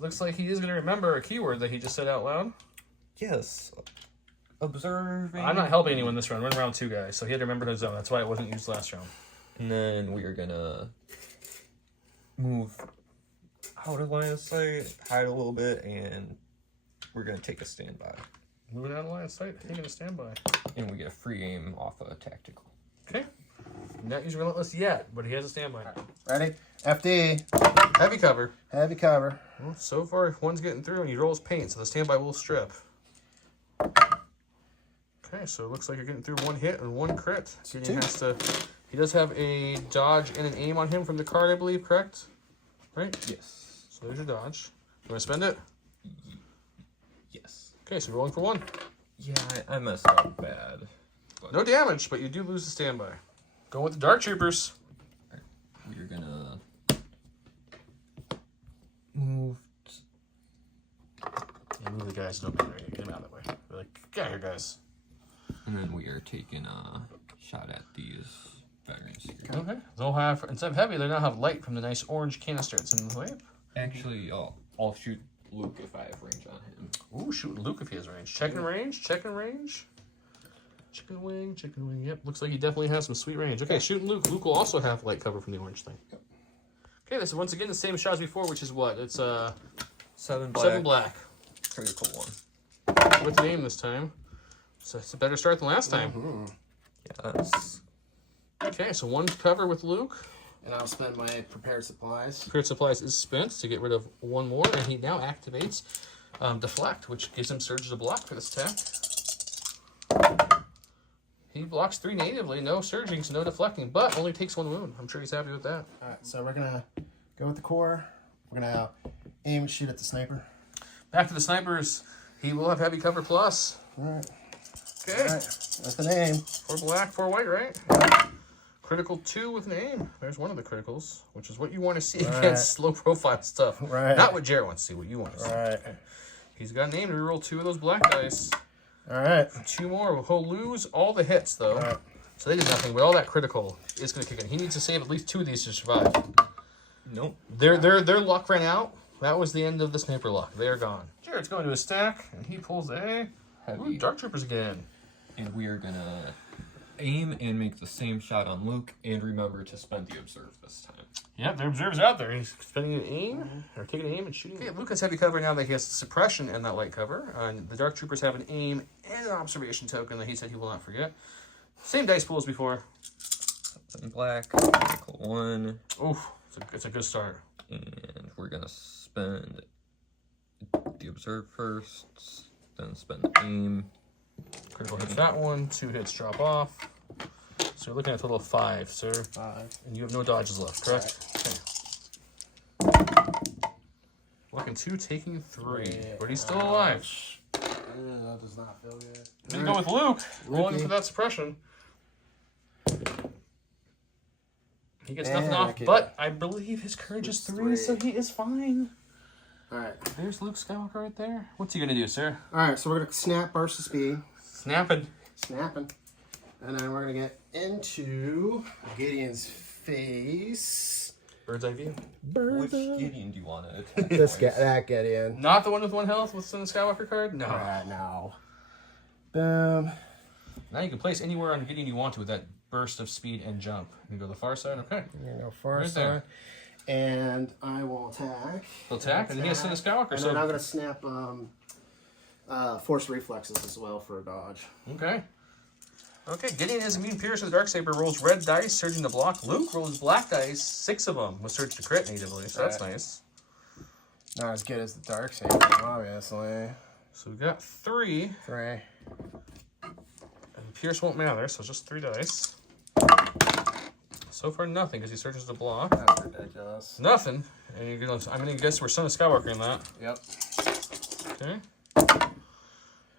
Looks like he is going to remember a keyword that he just said out loud. Yes. Observing. I'm not helping anyone this round. We're in round 2, guys. So he had to remember his zone. That's why it wasn't used last round. And then we are gonna move out of line of sight, hide a little bit, and we're gonna take a standby. Moving out of line of sight, taking a standby. And we get a free aim off a tactical. Okay. Not using Relentless yet, but he has a standby. Ready? FD. Heavy cover. Heavy cover. Well, so far, 1's getting through, and he rolls paint, so the standby will strip. Okay, so it looks like you're getting through 1 hit and 1 crit. Gideon has to... He does have a dodge and an aim on him from the card, I believe, correct? Right? Yes. So there's your dodge. You want to spend it? Yes. Okay, so you're rolling for 1. Yeah, I messed up bad. But No damage, but you do lose the standby. Going with the Dark Troopers. we're gonna move. Yeah, move the guys. Don't be ready. Get them out of the way. We're like, get out here, guys. And then we are taking a shot at these veterans here. Okay. They'll have, instead of heavy, they now have light from the nice orange canister it's in the way. Actually, I'll shoot Luke if I have range on him. Ooh, shooting Luke if he has range. Checking range, checking range. Chicken wing, chicken wing. Yep, looks like he definitely has some sweet range. Okay, shooting Luke. Luke will also have light cover from the orange thing. Yep. Okay, this is once again the same shot as before, which is what? It's 7 black. 7 black. Critical 1. With the name this time. So it's a better start than last time. Mm-hmm. Yeah, that's... Okay, so 1 cover with Luke. And I'll spend my prepared supplies. Spirit Supplies is spent to get rid of 1 more, and he now activates Deflect, which gives him Surge to block for this attack. He blocks 3 natively, no surging, so no deflecting, but only takes 1 wound. I'm sure he's happy with that. All right, so we're gonna go with the core. We're gonna aim and shoot at the sniper. Back to the snipers. He will have heavy cover plus. All right. Okay. All right. With an aim. 4 black, 4 white, right? Critical 2 with an aim. There's one of the criticals, which is what you want to see against slow profile stuff. Right. Not what Jarret wants to see, what you want to see. All right. He's got an aim to reroll 2 of those black dice. All right. 2 more. He'll lose all the hits, though. All right. So they did nothing, but all that critical is going to kick in. He needs to save at least 2 of these to survive. Nope. Their luck ran out. That was the end of the sniper luck. They're gone. Jarret's going to his stack, and he pulls a Heavy. Dark Troopers again. And we are gonna aim and make the same shot on Luke, and remember to spend the observe this time. Yeah, the observer's out there. He's spending an aim, or taking an aim and shooting. Okay, Luke has heavy cover now that he has suppression and that light cover. And the Dark Troopers have an aim and an observation token that he said he will not forget. Same dice pool as before. Something black, critical 1. Oof, it's a good start. And we're gonna spend the observe first, then spend the aim. Critical hits that one. 2 hits drop off. So you're looking at a total of 5, sir. 5. And you have no dodges left, correct? Okay. Looking 2, taking 3. But he's still alive. That does not feel good. Then you go with Luke, rolling for that suppression. He gets nothing off, but I believe his courage is 3, so he is fine. Alright. There's Luke Skywalker right there. What's he gonna do, sir? Alright, so we're going to snap burst of speed. Snapping. Snapping. And then we're going to get into Gideon's face. Bird's eye view. Which Gideon do you want to attack? That Gideon. Not the one with 1 health with the Skywalker card? No. Alright, now. Boom. Now you can place anywhere on Gideon you want to with that burst of speed and jump. You can go to the far side. Okay. You're going to go far Right side. there. And I will attack. He'll attack, and then he has Son of Skywalker. And So then I'm going to snap force reflexes as well for a dodge. okay. Okay, Gideon has immune pierce with the Darksaber, rolls red dice, surging to block. Luke rolls black dice, 6 of them, with surge to crit natively, so that's nice. Not as good as the Darksaber, obviously. So we got 3, 3. and pierce won't matter, so just 3 dice. So far nothing, because he surges to block. That's ridiculous. Nothing, and you're gonna, I'm gonna guess we're Son of Skywalker in that. Yep. Okay.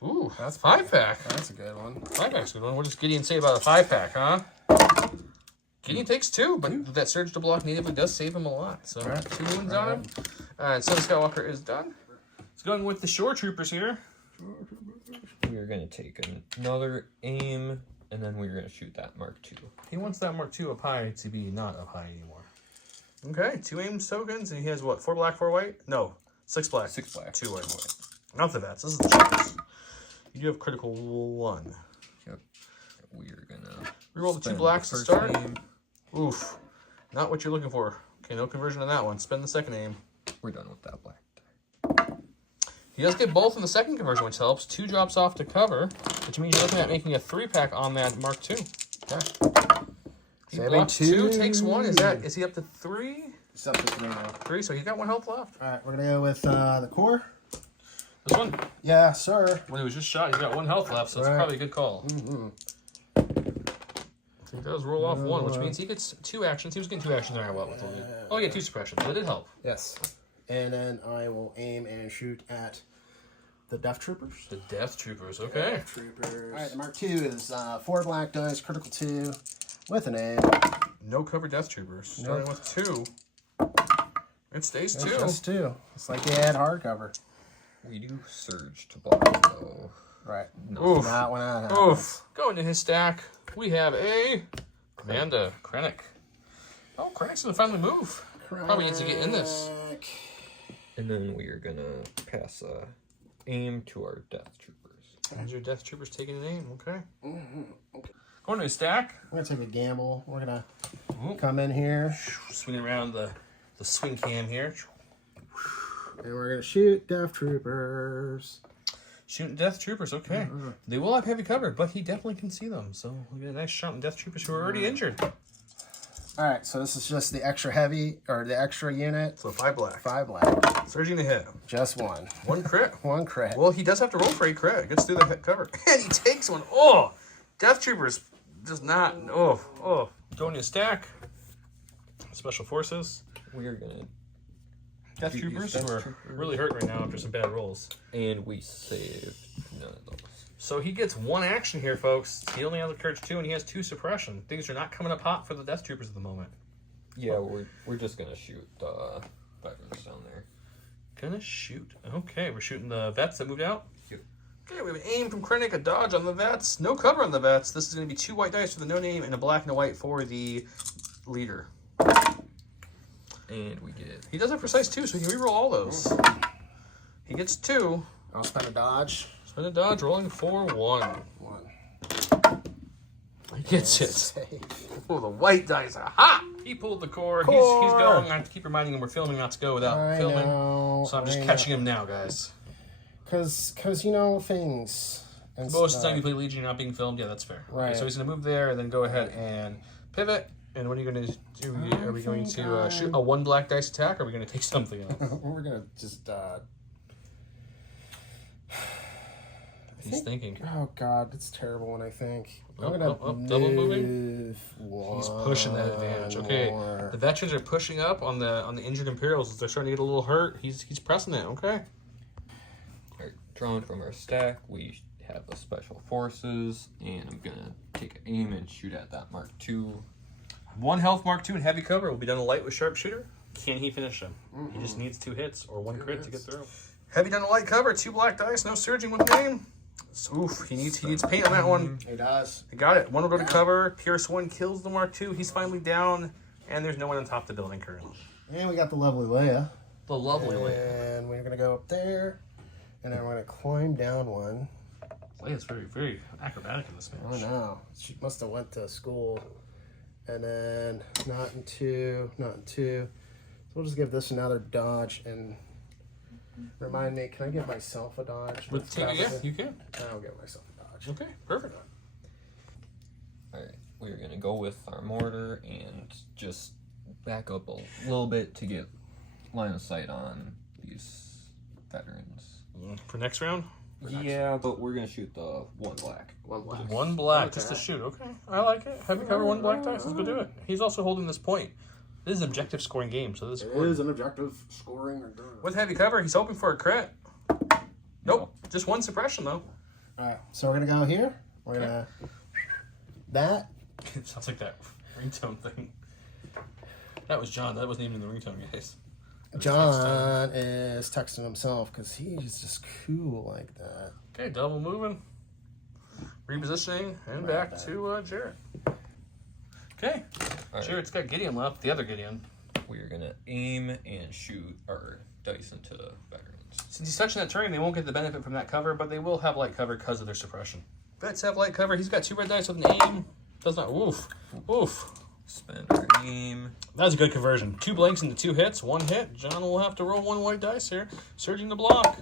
Ooh, that's 5-pack. That's a good one. 5-pack's a good one. What does Gideon say about a 5-pack, huh? Gideon takes 2, but that surge to block natively does save him a lot. So 2 wins on him. And Son of Skywalker is done. It's going with the Shore Troopers here. We are gonna take another aim, and then we're gonna shoot that Mark II. He wants that Mark II up high to be not up high anymore. Okay, 2 aim tokens, and he has what? 4 black, 4 white? No, 6 black. 6 black. 2 white. Not the vets. This is the chips. You do have critical 1. Yep. We're gonna reroll the 2 spend blacks the to first start. aim. Oof. Not what you're looking for. Okay, no conversion on that one. Spend the second aim. We're done with that black. He does get both in the second conversion, which helps. 2 drops off to cover, which means you're looking at making a 3-pack on that Mark II. Okay. He blocks 2, takes 1. Is he up to 3? It's up to 3 now. 3, so he's got 1 health left. Alright, we're going to go with the core. This one, Yeah, sir. when he was just shot, he's got 1 health left, so it's probably a good call. Mm-hmm. He does roll off 1, which means he gets 2 actions. He was getting 2 actions there. Oh, he had 2 suppressions, so it did help. Yes. And then I will aim and shoot at the Death Troopers. The Death Troopers, okay. Alright, the Mark II is 4 black dice, critical 2, with an aim. No cover Death Troopers. Starting with 2. It stays 2. Just 2. It's like you had hardcover. We do surge to block, though. Right. No. Oof. Not when that happens. Oof. Going to his stack, we have a Amanda Krennic. Oh, Krennic's gonna finally move. Probably needs to get in this. And then we are gonna pass aim to our Death Troopers. As your Death Troopers taking an aim, okay. Going to his stack. We're going to take a gamble. We're going to come in here. Swing around the swing cam here. And we're going to shoot Death Troopers. Shooting Death Troopers, okay. They will have heavy cover, but he definitely can see them. So we'll get a nice shot on Death Troopers who are already injured. Alright, so this is just the extra heavy, or the extra unit. So 5 black. 5 black. Surging to hit. Just 1. 1 crit. 1 crit. Well, he does have to roll for a crit. Gets through the hit cover. And he takes 1. Oh! Death Troopers does not... Oh. Going to his stack. Special Forces. We are gonna Death Troopers who are really hurt right now after some bad rolls. and we saved none of those. So he gets 1 action here, folks. He only has a courage 2, and he has 2 suppression. Things are not coming up hot for the Death Troopers at the moment. Yeah, we're just gonna shoot the veterans down there. Gonna shoot. Okay, we're shooting the vets that moved out. Yep. Okay, we have an aim from Krennic, a dodge on the vets. No cover on the vets. This is going to be 2 white dice for the no name and a black and a white for the leader. And we get... He does have precise 2, so he can reroll all those. He gets 2. I'll spend a dodge. Spin a dodge, rolling for 1. 1. He gets it. Save. Oh, the white dice. Aha! He pulled the core. He's going. I have to keep reminding him we're filming not to go without filming. Know, So I'm just catching him now, guys. Because you know, things. And Most of the time you play Legion, you're not being filmed. Yeah, that's fair. Right. Okay, so he's going to move there and then go ahead and pivot. And what are you going to do? Are we going to shoot a 1 black dice attack, or are we going to take something else? We're going to just... He's thinking. Oh, God, that's terrible when I think. Oh, I'm going to double moving? One He's pushing that advantage. Okay, more. the veterans are pushing up on the injured Imperials. They're starting to get a little hurt. He's pressing it. Okay. Alright, drawing from our stack, we have the Special Forces, and I'm going to take an aim and shoot at that Mark II. 1 health Mark II and heavy cover will be done to light with sharpshooter. Can he finish him? Mm-hmm. He just needs 2 hits or 1 crit to get through. Heavy done to light cover, 2 black dice, no surging with name. So, oof, he needs paint on that one. He does. I got it. 1 will go to cover. Pierce 1 kills the Mark II. He's finally down, and there's no one on top of the building currently. And we got the lovely Leia. The lovely Leia. And we're going to go up there. And then we're going to climb down one. Leia's very, very acrobatic in this match. Oh, no. She must have went to school. And then not in 2, not in 2. So we'll just give this another dodge and remind me, can I give myself a dodge? With 2, yeah, you can. I'll give myself a dodge. Okay, perfect. Alright, we're going to go with our mortar and just back up a little bit to get line of sight on these veterans. For next round? Yeah, but we're going to shoot the 1 black. 1 black. 1 black, Okay. just to shoot. Okay, I like it. Heavy cover, 1 black dice. Let's go do it. He's also holding this point. This is an objective scoring game, so this It is is an objective scoring. with heavy cover. He's hoping for a crit. Nope, just 1 suppression though. Alright, so we're going to go here. We're going to... That. It sounds like that ringtone thing. That was John. That wasn't even the ringtone, guys. John is texting himself because he's just cool like that. Okay, double moving, repositioning, and back to Jarret. Okay, Right. Jarret's got Gideon left. The other Gideon. We're going to aim and shoot our dice into the veterans. Since he's touching that terrain, they won't get the benefit from that cover, but they will have light cover because of their suppression. Vets have light cover. He's got 2 red dice with an aim. Does not. Oof. Oof. Spend our aim. That was a good conversion. 2 blanks into 2 hits. 1 hit. John will have to roll 1 white dice here. Surging the block.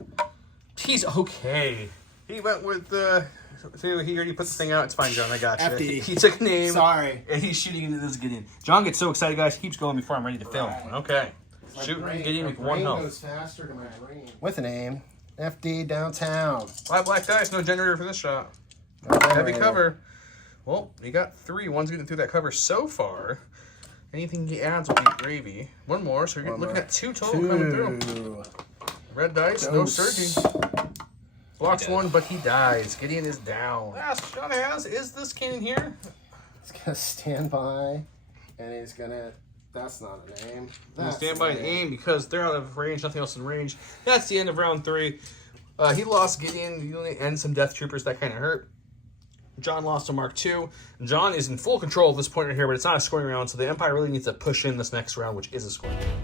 He's okay. He went with the... he already put the thing out. It's fine, John. I got you. FD. He took a name. Sorry. And he's shooting into this Gideon. John gets so excited, guys. He keeps going before I'm ready to film. Right. Okay. Shooting Gideon with 1 health. Goes faster to my brain. With an aim. FD downtown. 5 black dice. No generator for this shot. No Heavy generator. cover. Well, he got 3. 1's getting through that cover so far. Anything he adds will be gravy. 1 more, so you're looking at 2 total coming through. Red dice, no surging. Blocks 1, but he dies. Gideon is down. Last shot has is this cannon here. He's gonna stand by, and he's gonna. That's not an aim. That's Stand by and aim because they're out of range. Nothing else in range. That's the end of round 3. He lost Gideon and some Death Troopers. That kind of hurt. John lost to Mark II. John is in full control at this point right here, but it's not a scoring round, so the Empire really needs to push in this next round, which is a scoring round.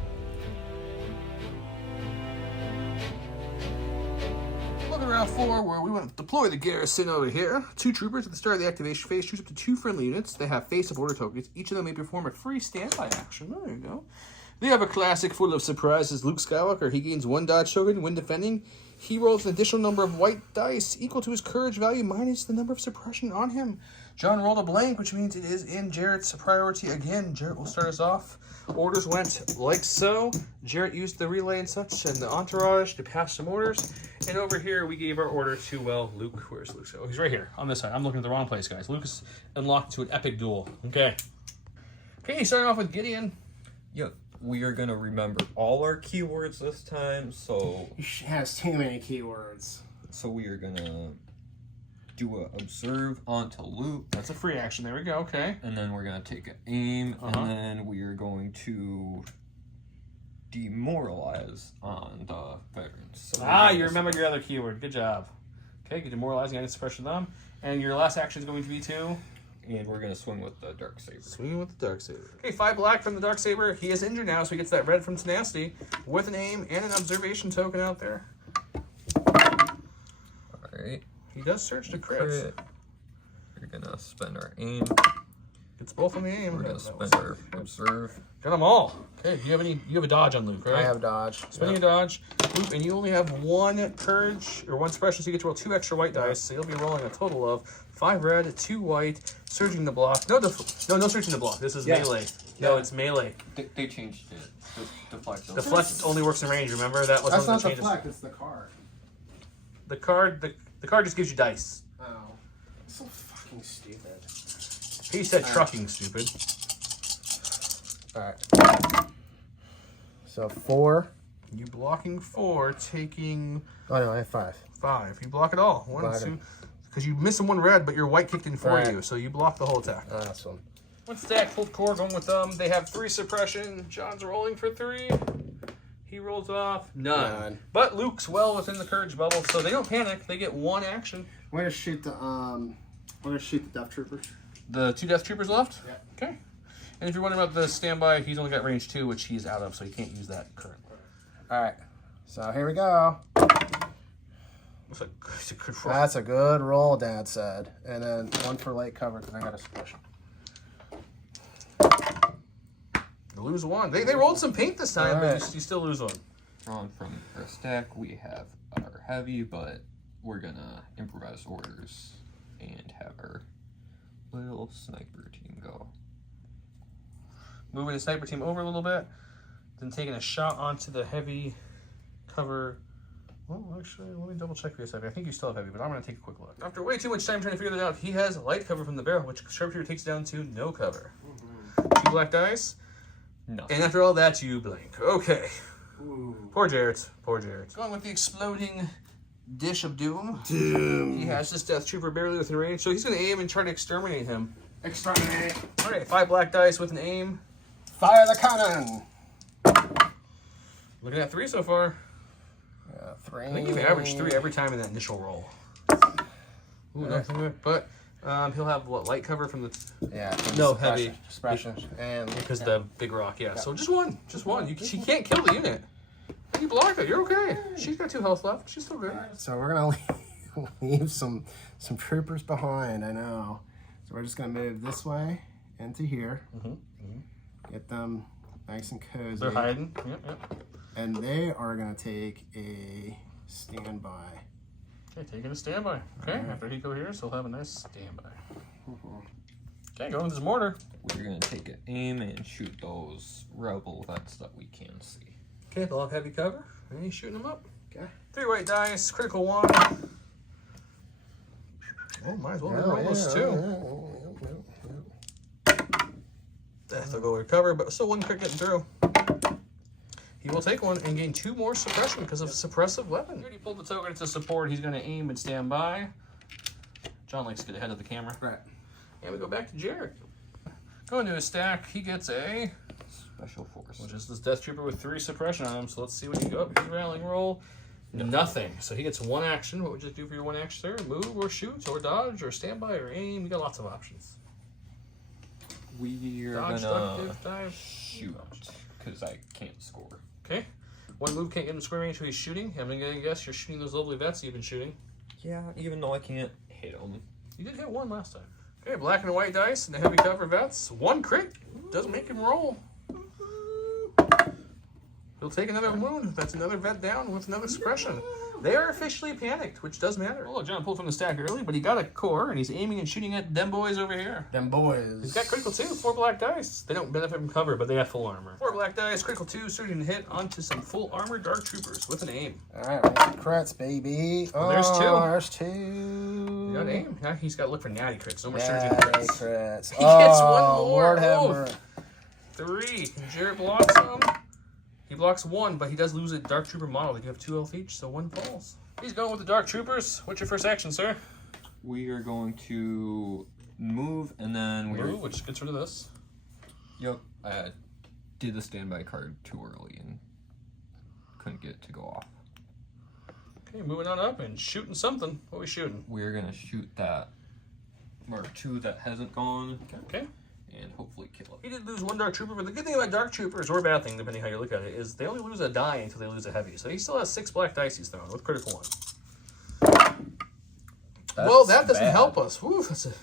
Look at round 4, where we want to deploy the garrison over here. 2 troopers at the start of the activation phase choose up to 2 friendly units. They have face of order tokens. Each of them may perform a free standby action. There you go. They have a classic full of surprises. Luke Skywalker, he gains 1 dodge token when defending. He rolls an additional number of white dice equal to his courage value minus the number of suppression on him. John rolled a blank, which means it is in Jarret's priority again. Jarret will start us off. Orders went like so. Jarret used the relay and such and the entourage to pass some orders. And over here, we gave our order to, well, Luke. Where's Luke? Oh, he's right here on this side. I'm looking at the wrong place, guys. Luke is unlocked to an epic duel. Okay. Okay, starting off with Gideon. Yep. We are going to remember all our keywords this time, so... He has too many keywords. So we are going to do a observe onto loop. That's a free action. There we go. Okay. And then we're going to take an aim, and then we are going to demoralize on the veterans. So You remembered your other keyword. Good job. Okay, get demoralizing and suppression them. And your last action is going to be to... And we're gonna swing with the dark saber. Swinging with the dark saber. Okay, 5 black from the dark saber. He is injured now, so he gets that red from tenacity with an aim and an observation token out there. Alright. He does search to crit. We're gonna spend our aim. It's both on the aim. We're gonna spend our observe. Got them all. Okay, do you have any? You have a dodge on Luke, right? I have dodge. Spending a dodge. Luke, and you only have 1 courage or 1 suppression, so you get to roll 2 extra white dice. So you'll be rolling a total of 5 red, 2 white, surging the block. No surging the block. This is melee. Yeah. No, it's melee. They changed it. Deflect. Deflect only works in range. Remember that was That's one not of the the changes. deflect, it's the card. The card just gives you dice. Oh. So fucking stupid. He said trucking, stupid. Alright. So 4. You blocking 4, taking Oh no, I have 5. 5. You block it all. 1, Block 2. Because you missed 1 red, but your white kicked in for Right. you, so you block the whole attack. Awesome. 1 stack, pulled core, going with them. They have 3 suppression. John's rolling for 3. He rolls off none. But Luke's well within the courage bubble, so they don't panic. They get 1 action. We're gonna shoot the Death Troopers. The 2 Death Troopers left? Yeah. Okay. And if you're wondering about the standby, he's only got range 2, which he's out of, so he can't use that currently. Alright. So here we go. It's a good roll. That's a good roll, Dad said. And then 1 for light cover because I got a suppression. You lose 1. They rolled some paint this time, Alright. but you still lose 1. Drawn from our stack, we have our heavy, but we're gonna improvise orders and have our little sniper team go. Moving the sniper team over a little bit, then taking a shot onto the heavy cover. Well, actually, let me double check for you a second. I think you still have heavy, but I'm going to take a quick look. After way too much time trying to figure that out, he has light cover from the barrel, which Sharpshooter takes down to no cover. 2 black dice. No. And after all that, you blink. Okay. Ooh. Poor Jarret. Poor Jarret. Going with the exploding dish of doom. Doom. He has this Death Trooper barely within range, so he's going to aim and try to exterminate him. Exterminate. All right, 5 black dice with an aim. Fire the cannon. Looking at 3 so far. 3. I think you've averaged 3 every time in that initial roll. Ooh, nothing there. But he'll have, what, light cover from the... Yeah. No, heavy. Suppression. And Because the big rock, yeah. So just 1. Just 1. She can't kill the unit. You block it. You're okay. She's got 2 health left. She's still good. So we're gonna leave some troopers behind. I know. So we're just gonna move this way into here. Get them nice and cozy. They're hiding. Yep. And they are gonna take a standby. Okay, taking a standby. Okay, after he coheres, he'll have a nice standby. Okay, going with his mortar. We're gonna take an aim and shoot those rebel vets that we can see. Okay, they'll have heavy cover. And he's shooting them up. Okay. 3 white dice, critical 1. Oh, might as well roll those 2. They'll go recover, but still 1 crit getting through. He will take 1 and gain 2 more suppression because of suppressive weapon. He already pulled the token to support. He's going to aim and stand by. John likes to get ahead of the camera. Right. And we go back to Jarret. Going to his stack, he gets a Special force. which is this Death Trooper with 3 suppression on him. So let's see what you got. His rallying roll. Nothing. So he gets 1 action. What would you do for your 1 action, sir? Move or shoot or dodge or standby or aim. You got lots of options. We're Dodge, gonna duck, dive. shoot because I can't score. Okay. 1 move can't get in square range, so he's shooting. I'm gonna guess you're shooting those lovely vets you've been shooting. Yeah, even though I can't hit them. You did hit 1 last time. Okay, black and white dice and the heavy cover vets. 1 crit. Doesn't make him roll. He'll take another wound. That's another vet down with another suppression. They are officially panicked, which does matter. Oh, John pulled from the stack early, but he got a core, and he's aiming and shooting at them boys over here. Them boys. He's got critical 2, 4 black dice. They don't benefit from cover, but they have full armor. 4 black dice, critical 2, surging to hit onto some full armor dark troopers with an aim. Alright, we got crits, baby. Oh, There's 2. There's 2. You got aim. Yeah, he's got to look for natty crits. No more Yeah, surging crits. crits. He gets 1 more. Lord have Oh. mercy. 3. Jarret blocks him. He blocks 1, but he does lose a dark trooper model. They have 2 health each, so 1 falls. He's going with the dark troopers. What's your first action, sir? We are going to move and then we're. Move, which gets rid of this. Yep. I did the standby card too early and couldn't get it to go off. Okay, moving on up and shooting something. What are we shooting? We're gonna shoot that Mark II that hasn't gone, Okay. and hopefully kill it. He did lose 1 Dark Trooper, but the good thing about Dark Troopers, or bad thing, depending how you look at it, is they only lose a die until they lose a heavy. So he still has 6 black dice he's throwing with critical 1. Well, that doesn't help us. Whew, that's a...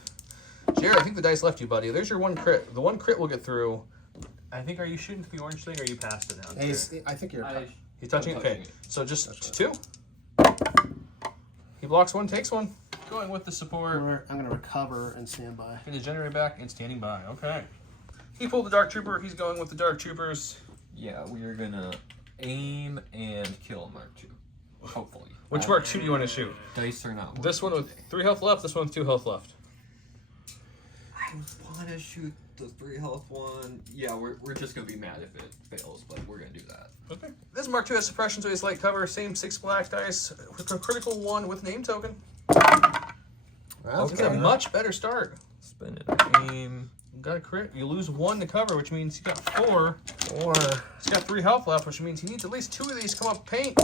Jarret, I think the dice left you, buddy. There's your 1 crit. The 1 crit we'll get through. I think, are you shooting the orange thing, or are you past it now? I think you're... He's touching it? I'm Okay. touching it. So just 2. He blocks 1, takes 1. Going with the support. I'm going to recover and stand by. Get his generator back and standing by. Okay. He pulled the Dark Trooper. He's going with the Dark Troopers. Yeah, we are gonna aim and kill Mark II. Hopefully. Which Mark II do you want to shoot? Dice or not? This one with 3 health left. This one with 2 health left. I want to shoot the 3 health one. Yeah, we're just gonna be mad if it fails, but we're gonna do that. Okay. This Mark II has suppression, so he's light cover. Same 6 black dice with a critical 1 with name token. Well, It's a much better start. Spin it. Aim. Got a crit. You lose 1 to cover, which means he got 4. Or... He's got 3 health left, which means he needs at least 2 of these to come up paint.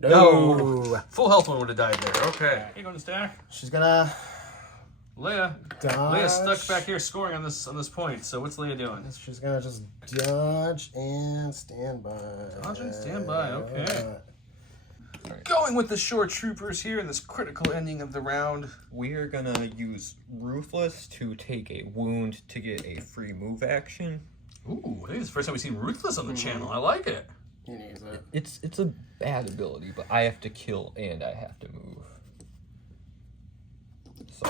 No. Full health one would have died there. Okay. You going to stack? She's going to... Leia. Dodge. Leia's stuck back here scoring on this point. So what's Leia doing? She's going to just dodge and stand by. Dodge and stand by. Okay. Going with the short troopers here in this critical ending of the round. We are gonna use Ruthless to take a wound to get a free move action. Ooh, I think it's the first time we've seen Ruthless on the channel. I like it. He needs it. It's a bad ability, but I have to kill and I have to move. So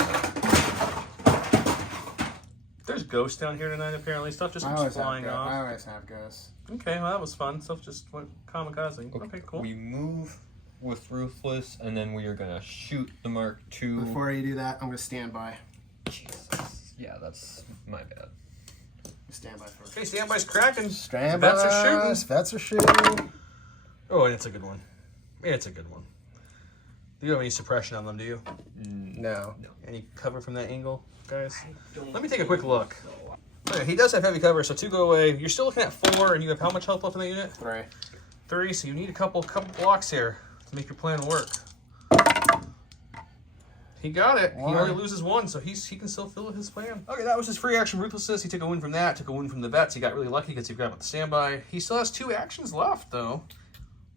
There's ghosts down here tonight, apparently. Stuff just keeps flying I off. always have ghosts. Okay, well, that was fun. Stuff just went kamikaze. Okay, cool. we move with Ruthless, and then we are gonna shoot the Mark II. Before you do that, I'm going to stand by. Jesus. Yeah, that's my bad. Stand by first. Okay, standby's cracking. Stand Vets by. are shooting. Vets are shooting. Oh, and it's a good one. Yeah, it's a good one. Do you have any suppression on them, do you? No. Any cover from that angle, guys? Let me take a quick look. Okay, he does have heavy cover, so 2 go away. You're still looking at 4, and you have how much health left in that unit? 3. 3, so you need a couple blocks here to make your plan work. He got it. He only loses 1, so he can still fill his plan. Okay, that was his free action Ruthlessness. He took a win from that, took a win from the vets. He got really lucky because he got with the standby. He still has 2 actions left, though.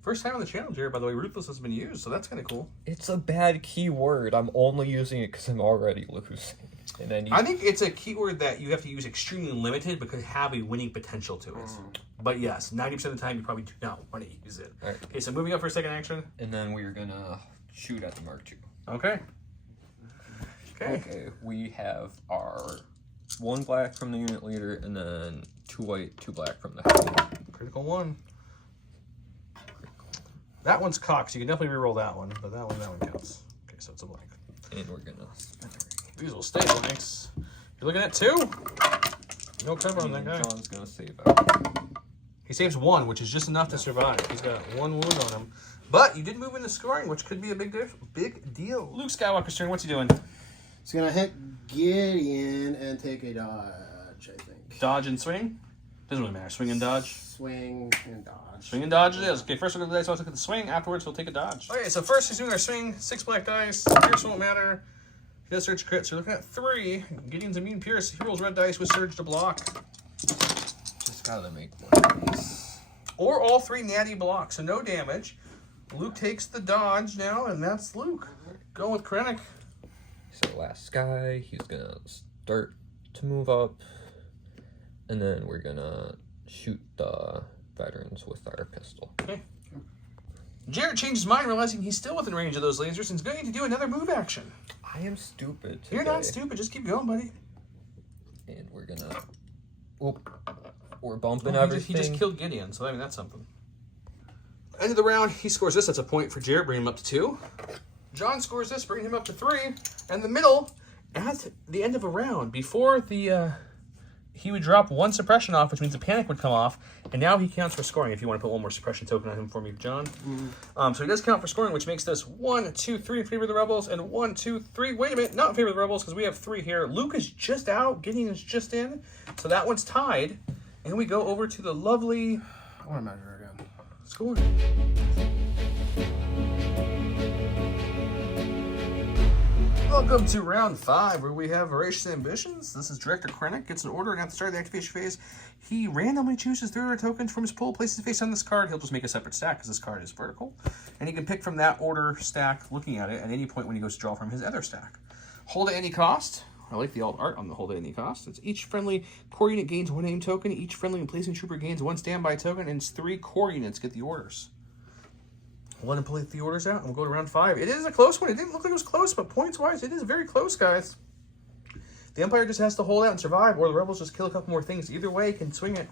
First time on the channel, Jarret, by the way, Ruthless has been used, so that's kind of cool. It's a bad keyword. I'm only using it because I'm already losing. And then I think it's a keyword that you have to use extremely limited because it have a winning potential to it. But yes, 90% of the time you probably do not want to use it. All right. Okay, so moving up for second action. And then we are gonna shoot at the Mark II. Okay. Okay. Okay, we have our 1 black from the unit leader, and then 2 white, 2 black from the heavy. Critical 1. That one's cocked, so you can definitely reroll that one, but that one counts. Okay, so it's a blank. And we're gonna spin it. These will stay blanks. You're looking at 2. No cover on that guy. John's gonna save out. He saves 1, which is just enough to survive. He's got 1 wound on him. But you did move into scoring, which could be a big deal. Luke Skywalker's turn. What's he doing? He's going to hit Gideon and take a dodge, I think. Dodge and swing? Doesn't really matter. Swing and dodge. Swing and dodge. Swing and dodge it is. Okay, first we'll go to the dice. I'll look at the swing. Afterwards, we'll take a dodge. Okay, so first he's doing our swing. 6 black dice. Pierce won't matter. He does surge crit, so you're looking at 3. Gideon's immune pierce. He rolls red dice with surge to block. Just gotta make one of these. Or all 3 natty blocks, so no damage. Luke takes the dodge now, and that's Luke. Going with Krennic. He's our last guy. He's gonna start to move up. And then we're gonna shoot the veterans with our pistol. Okay. Jarret changed his mind, realizing he's still within range of those lasers and is going to do another move action. I am stupid today. You're not stupid. Just keep going, buddy. And we're gonna... Oop. We're bumping He everything. just killed Gideon, so I mean, that's something. End of the round, he scores this. That's a point for Jarret, bringing him up to 2. John scores this, bringing him up to 3. And the middle, at the end of a round, before the... he would drop 1 suppression off, which means the panic would come off, and now he counts for scoring. If you want to put 1 more suppression token on him for me, John. So he does count for scoring, which makes this 1, 2, 3 in favor of the Rebels, and 1, 2, 3. Wait a minute, not in favor of the Rebels, because we have 3 here. Luke is just out, Gideon is just in, so that one's tied. And we go over to the lovely... I want to measure again. Score. Welcome to round 5, where we have Voracious Ambitions. This is Director Krennic gets an order, and at the start of the activation phase, he randomly chooses 3 order tokens from his pool, places it face on this card. He'll just make a separate stack because this card is vertical, and he can pick from that order stack, looking at it, at any point when he goes to draw from his other stack. Hold at any cost. I like the alt art on the hold at any cost. It's each friendly core unit gains 1 aim token. Each friendly emplacement trooper gains 1 standby token, and it's 3 core units get the orders. I'll let him play the orders out, and we'll go to round 5. It is a close one. It didn't look like it was close, but points-wise, it is very close, guys. The Empire just has to hold out and survive, or the Rebels just kill a couple more things. Either way, can swing it.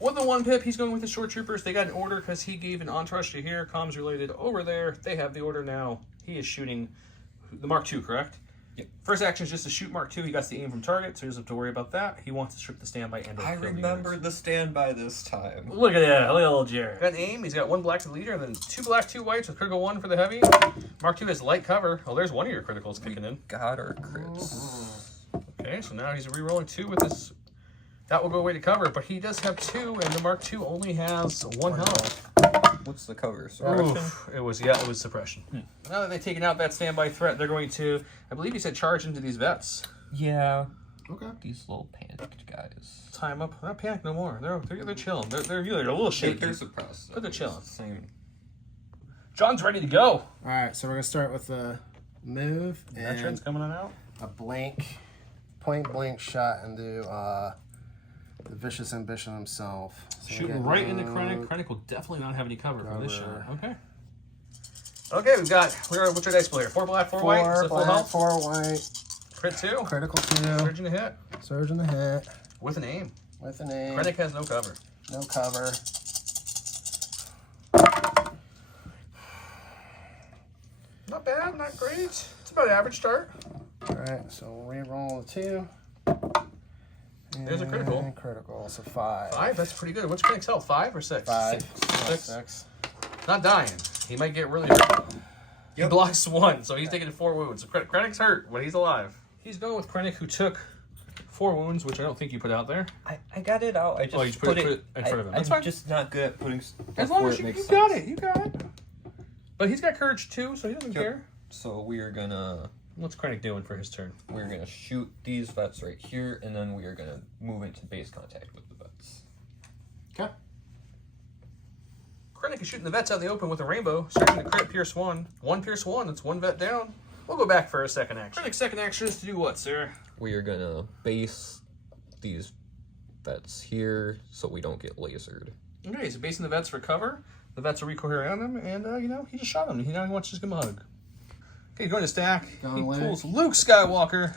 With the 1 pip, he's going with the short troopers. They got an order because he gave an entourage to here, comms related over there. They have the order now. He is shooting the Mark II, correct? Yep. First action is just to shoot Mark II. He got the aim from target, so he doesn't have to worry about that. He wants to strip the standby and I remember the standby this time. Look at that, look at little Jarret. Got an aim, he's got 1 black to the leader, and then 2 black, 2 whites with critical 1 for the heavy. Mark II has light cover. Oh, there's one of your criticals kicking in. Got our crits. Okay, so now he's re-rolling 2 with this. That will go away to cover, but he does have 2, and the Mark II only has 1 health. What's the cover? Suppression? Oof, it was suppression. Now that they've taken out that standby threat, they're going to, I believe he said, charge into these vets. Yeah. Okay. These little panicked guys. Time up. They're not panicked no more. They're chilling. They're a little shaky. They're suppressed. But they're chilling. Same. John's ready to go. All right, so we're gonna start with the move Veterans and coming on out. a point blank shot into the Vicious Ambition himself. So Shooting right into Krennic. Krennic will definitely not have any cover from this Cover. shot. Okay. Okay, what's our dice pool here? 4 black, 4 white. Is that full black, health? 4 white. Crit 2. Critical 2. Surge in the hit. Surge in the hit. With an aim. With an aim. Krennic has no cover. No cover. Not bad, not great. It's about average start. All right, so we'll re-roll the 2. There's a critical. And critical, so 5. 5, that's pretty good. What's Krennic's health? 5 or 6? 5. 6. 6. Not dying. He might get really hurt. He blocks 1, so he's taking 4 wounds. So Krennic's hurt, but he's alive. He's going with Krennic, who took 4 wounds, which I don't think you put out there. I got it out. I just, Oh, you just put it in front of him. That's I'm fine. just not good at putting stuff As long where as it you makes got sense. it, you got it. But he's got courage too, so he doesn't care. So we are gonna What's Krennic doing for his turn? we're gonna shoot these vets right here, and then we are gonna move into base contact with the vets. Okay. Krennic is shooting the vets out in the open with a rainbow, starting to crit Pierce 1. 1 Pierce 1, that's 1 vet down. We'll go back for a second action. Krennic's second action is to do what, sir? We are gonna base these vets here so we don't get lasered. Okay, so basing the vets for cover. The vets will recoil around him, and, he just shot him. He now wants to just give him a hug. Okay, going to stack. Going He away. pulls Luke Skywalker.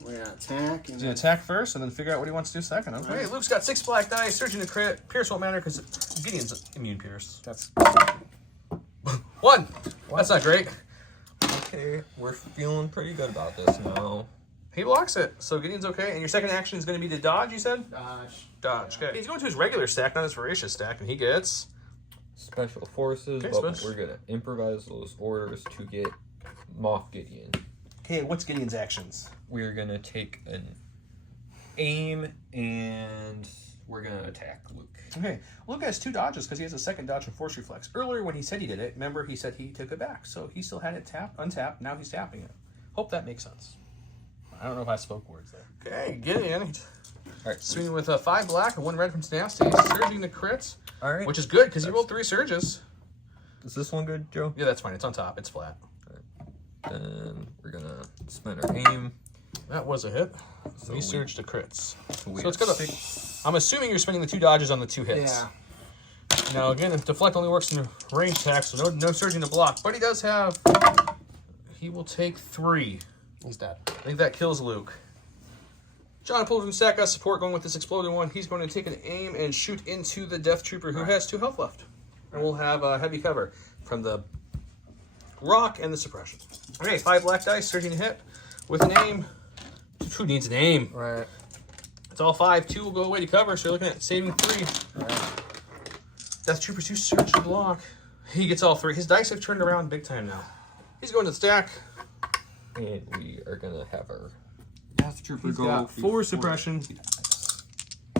We're gonna attack. He's going to attack first, and then figure out what he wants to do second. Okay, Right. Luke's got 6 black dice, surging to crit. Pierce won't matter, because Gideon's immune Pierce. That's 1! That's not great. Okay, we're feeling pretty good about this now. He blocks it, so Gideon's okay. And your second action is going to be to dodge, you said? dodge. Dodge, okay. He's going to his regular stack, not his voracious stack, and he gets... Special forces, Okay, but special. we're gonna improvise those orders to get Moff Gideon. Okay, what's Gideon's actions? We're gonna take an aim and we're gonna attack Luke. Okay, Luke has 2 dodges because he has a second dodge and force reflex. Earlier when he said he did it, remember he said he took it back. So he still had it untapped, now he's tapping it. Hope that makes sense. I don't know if I spoke words there. Okay, Gideon. Alright, Swinging with 5 black and 1 red from Tenacity. Surging the crits, alright. which is good because he rolled 3 surges. Is this one good, Joe? Yeah, that's fine. It's on top. It's flat. Then we're gonna spend our aim. That was a hit. So he we- surged to crits. We So it's have gonna. 6. I'm assuming you're spending the 2 dodges on the 2 hits. Yeah. Now again, if deflect only works in range attacks, so no surging to block. But he does have. He will take 3. He's dead. I think that kills Luke. John pulled from stack got support going with this exploding one. He's going to take an aim and shoot into the Death Trooper who has 2 health left. And we'll have heavy cover from the rock and the suppression. Okay, 5 black dice, surging to hit with an aim. Who needs an aim? Right. It's all 5. 2 will go away to cover, so you're looking at saving 3. Right. Death Trooper's 2 surge to block. He gets all 3. His dice have turned around big time now. He's going to the stack. And we are gonna have our Death Trooper He's go got 4 suppression.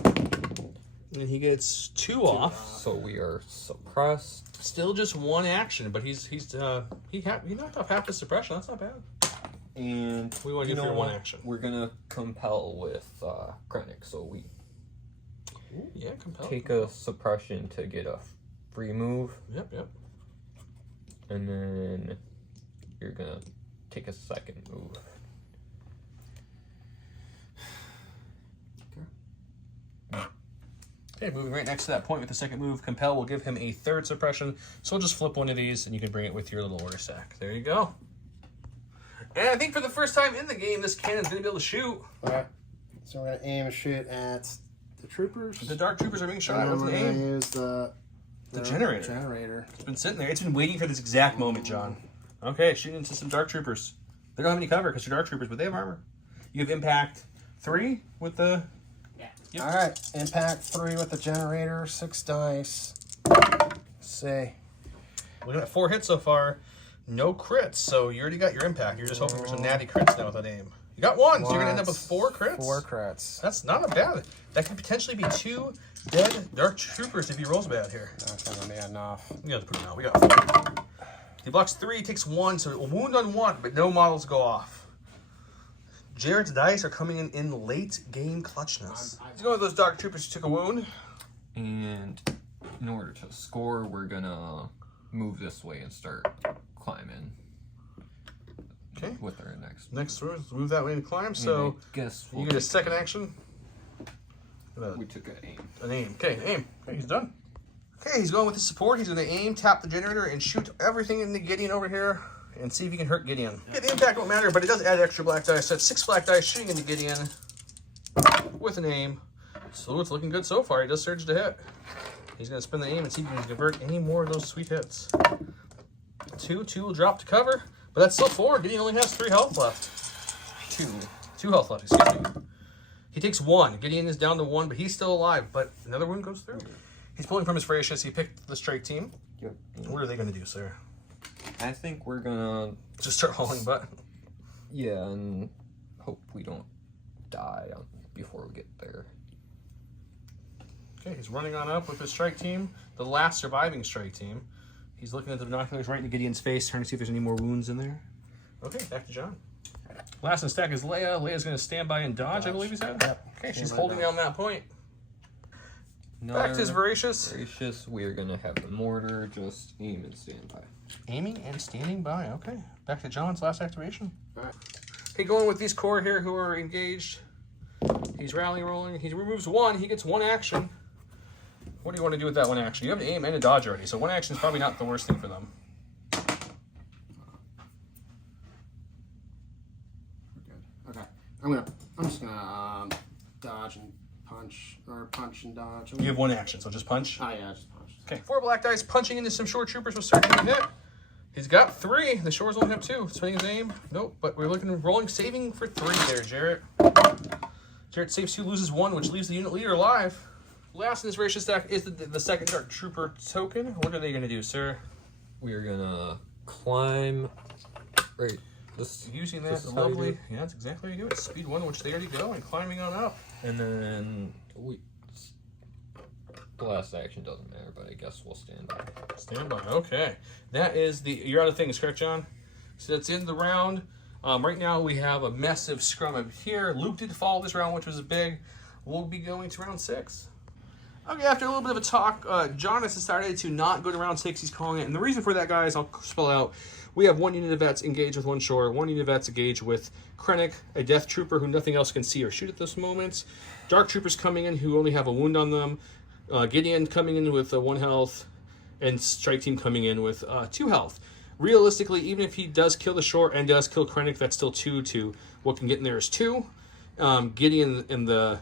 And he gets 2 off. So we are suppressed. Still just 1 action, but he knocked off half his suppression. That's not bad. And We want to do for one action. We're gonna compel with Krennic, so we Yeah, compel. take a suppression to get a free move, Yep. and then you're gonna take a second move. Okay, moving right next to that point with the second move, compel will give him a third suppression. So we'll just flip one of these, and you can bring it with your little order stack. There you go. And I think for the first time in the game, this cannon's going to be able to shoot. Okay. So we're going to aim and shoot at the troopers. The Dark Troopers are being shot at And with we're an going to aim. use the generator. It's been sitting there. It's been waiting for this exact moment, John. Okay, shooting into some Dark Troopers. They don't have any cover because they're Dark Troopers, but they have armor. You have impact 3 with the... Yep. All right, impact 3 with the generator, 6 dice. Let's see. Looking at 4 hits so far, no crits. So you already got your impact. You're just hoping for some natty crits now with that aim. You got 1, so you're gonna end up with 4 crits. 4 crits. That's not a bad. That could potentially be 2 dead Dark Troopers if he rolls bad here. That's gonna be enough. You have to put him out. We got 4. He blocks 3, takes 1, so a wound on 1, but no models go off. Jarret's dice are coming in late game clutchness. He's going with those Dark Troopers who took a wound. And in order to score, we're gonna move this way and start climbing. Okay. With our next. Next through, move that way and climb. So I guess you get a second action. we took an aim. An aim. Okay, aim. Okay, he's done. Okay, he's going with his support. He's going to aim, tap the generator, and shoot everything into Gideon over here, and see if he can hurt Gideon. Okay, the impact won't matter, but it does add extra black dice. So that's 6 black dice shooting into Gideon with an aim. So it's looking good so far. He does surge to hit. He's going to spin the aim and see if he can convert any more of those sweet hits. 2 will drop to cover, but that's still 4. Gideon only has 3 health left. 2 health left, excuse me. He takes 1. Gideon is down to 1, but he's still alive. But another wound goes through. He's pulling from his Voracious. He picked the strike team. Yep. What are they going to do, sir? I think we're gonna Just start hauling butt. Yeah, and hope we don't die before we get there. Okay, he's running on up with his strike team, the last surviving strike team. He's looking at the binoculars right into Gideon's face, trying to see if there's any more wounds in there. Okay, back to John. Last in the stack is Leia. Leia's going to stand by and dodge, I believe he said. Yep. Okay, she's Stand by holding down that point. Another Back to his Voracious. Voracious, we are gonna have the mortar, just aim and stand by. Aiming and standing by. Okay, back to John's last activation. All right. Okay, going with these core here who are engaged. He's rallying, rolling. He removes 1. He gets 1 action. What do you want to do with that 1 action? You have an aim and a dodge already, so 1 action is probably not the worst thing for them. We're good. Okay. I'm just gonna dodge and punch, or punch and dodge. You have 1 action, so just punch. Oh yeah, just punch. Okay, 4 black dice punching into some short troopers with certain hit. He's got 3. The shores only have 2. Spinning his aim. Nope, but we're looking rolling, saving for 3 there, Jarret. Jarret saves 2, loses 1, which leaves the unit leader alive. Last in this Voracious stack is the second Dark Trooper token. What are they going to do, sir? We are gonna climb right this. Using that This is how you lovely. do Yeah, that's exactly how you do it. Speed 1, which they already go, and climbing on up. And then the last action doesn't matter, but I guess we'll stand by. Stand by. Okay. That is you're out of things, correct, John? So that's in the round. Right now we have a massive scrum up here. Luke did fall this round, which was big. We'll be going to round 6. Okay, after a little bit of a talk, John has decided to not go to round 6. He's calling it. And the reason for that, guys, I'll spell out. We have 1 unit of vets engaged with 1 shore, 1 unit of vets engaged with Krennic, a Death Trooper who nothing else can see or shoot at this moment. Dark Troopers coming in who only have a wound on them. Gideon coming in with 1 health. And Strike Team coming in with 2 health. Realistically, even if he does kill the shore and does kill Krennic, that's still 2. What can get in there is 2. Gideon and the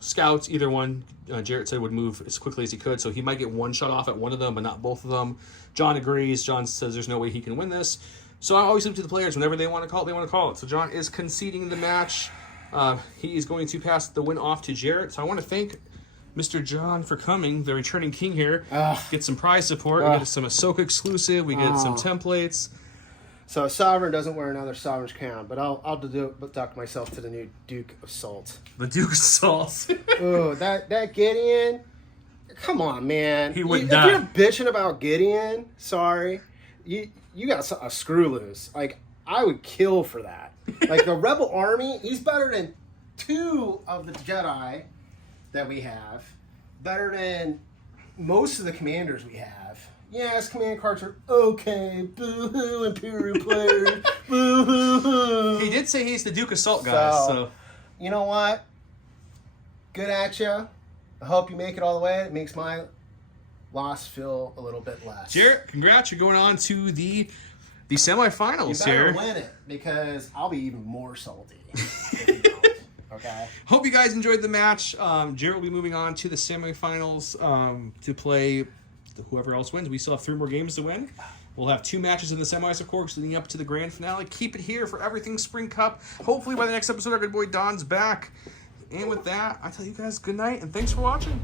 Scouts, either one, Jarret said would move as quickly as he could, so he might get 1 shot off at one of them, but not both of them. John agrees. John says there's no way he can win this. So I always leave it to the players. Whenever they want to call it, they want to call it. So John is conceding the match. He is going to pass the win off to Jarret. So I want to thank Mr. John for coming, the returning king here. Get some prize support. We get some Ahsoka exclusive. We get some templates. So a sovereign doesn't wear another sovereign's crown, but I'll deduct myself to the new Duke of Salt. The Duke of Salt. Oh, that Gideon. Come on, man. He would If die. you're bitching about Gideon, sorry, you got a screw loose. Like, I would kill for that. Like the Rebel Army, he's better than 2 of the Jedi that we have. Better than most of the commanders we have. Yes, command cards are okay. Boo-hoo, Imperial players. Boo-hoo. He did say he's the Duke Assault guys, so. You know what? Good at you. I hope you make it all the way. It makes my loss feel a little bit less. Jarret, congrats. You're going on to the semifinals You better here. win it, because I'll be even more salty if you don't. Okay? Hope you guys enjoyed the match. Jarret will be moving on to the semifinals to play whoever else wins. We still have 3 more games to win. We'll have 2 matches in the semis, of course, leading up to the grand finale. Keep it here for everything Spring Cup. Hopefully by the next episode, our good boy Don's back. And with that, I tell you guys good night, and thanks for watching.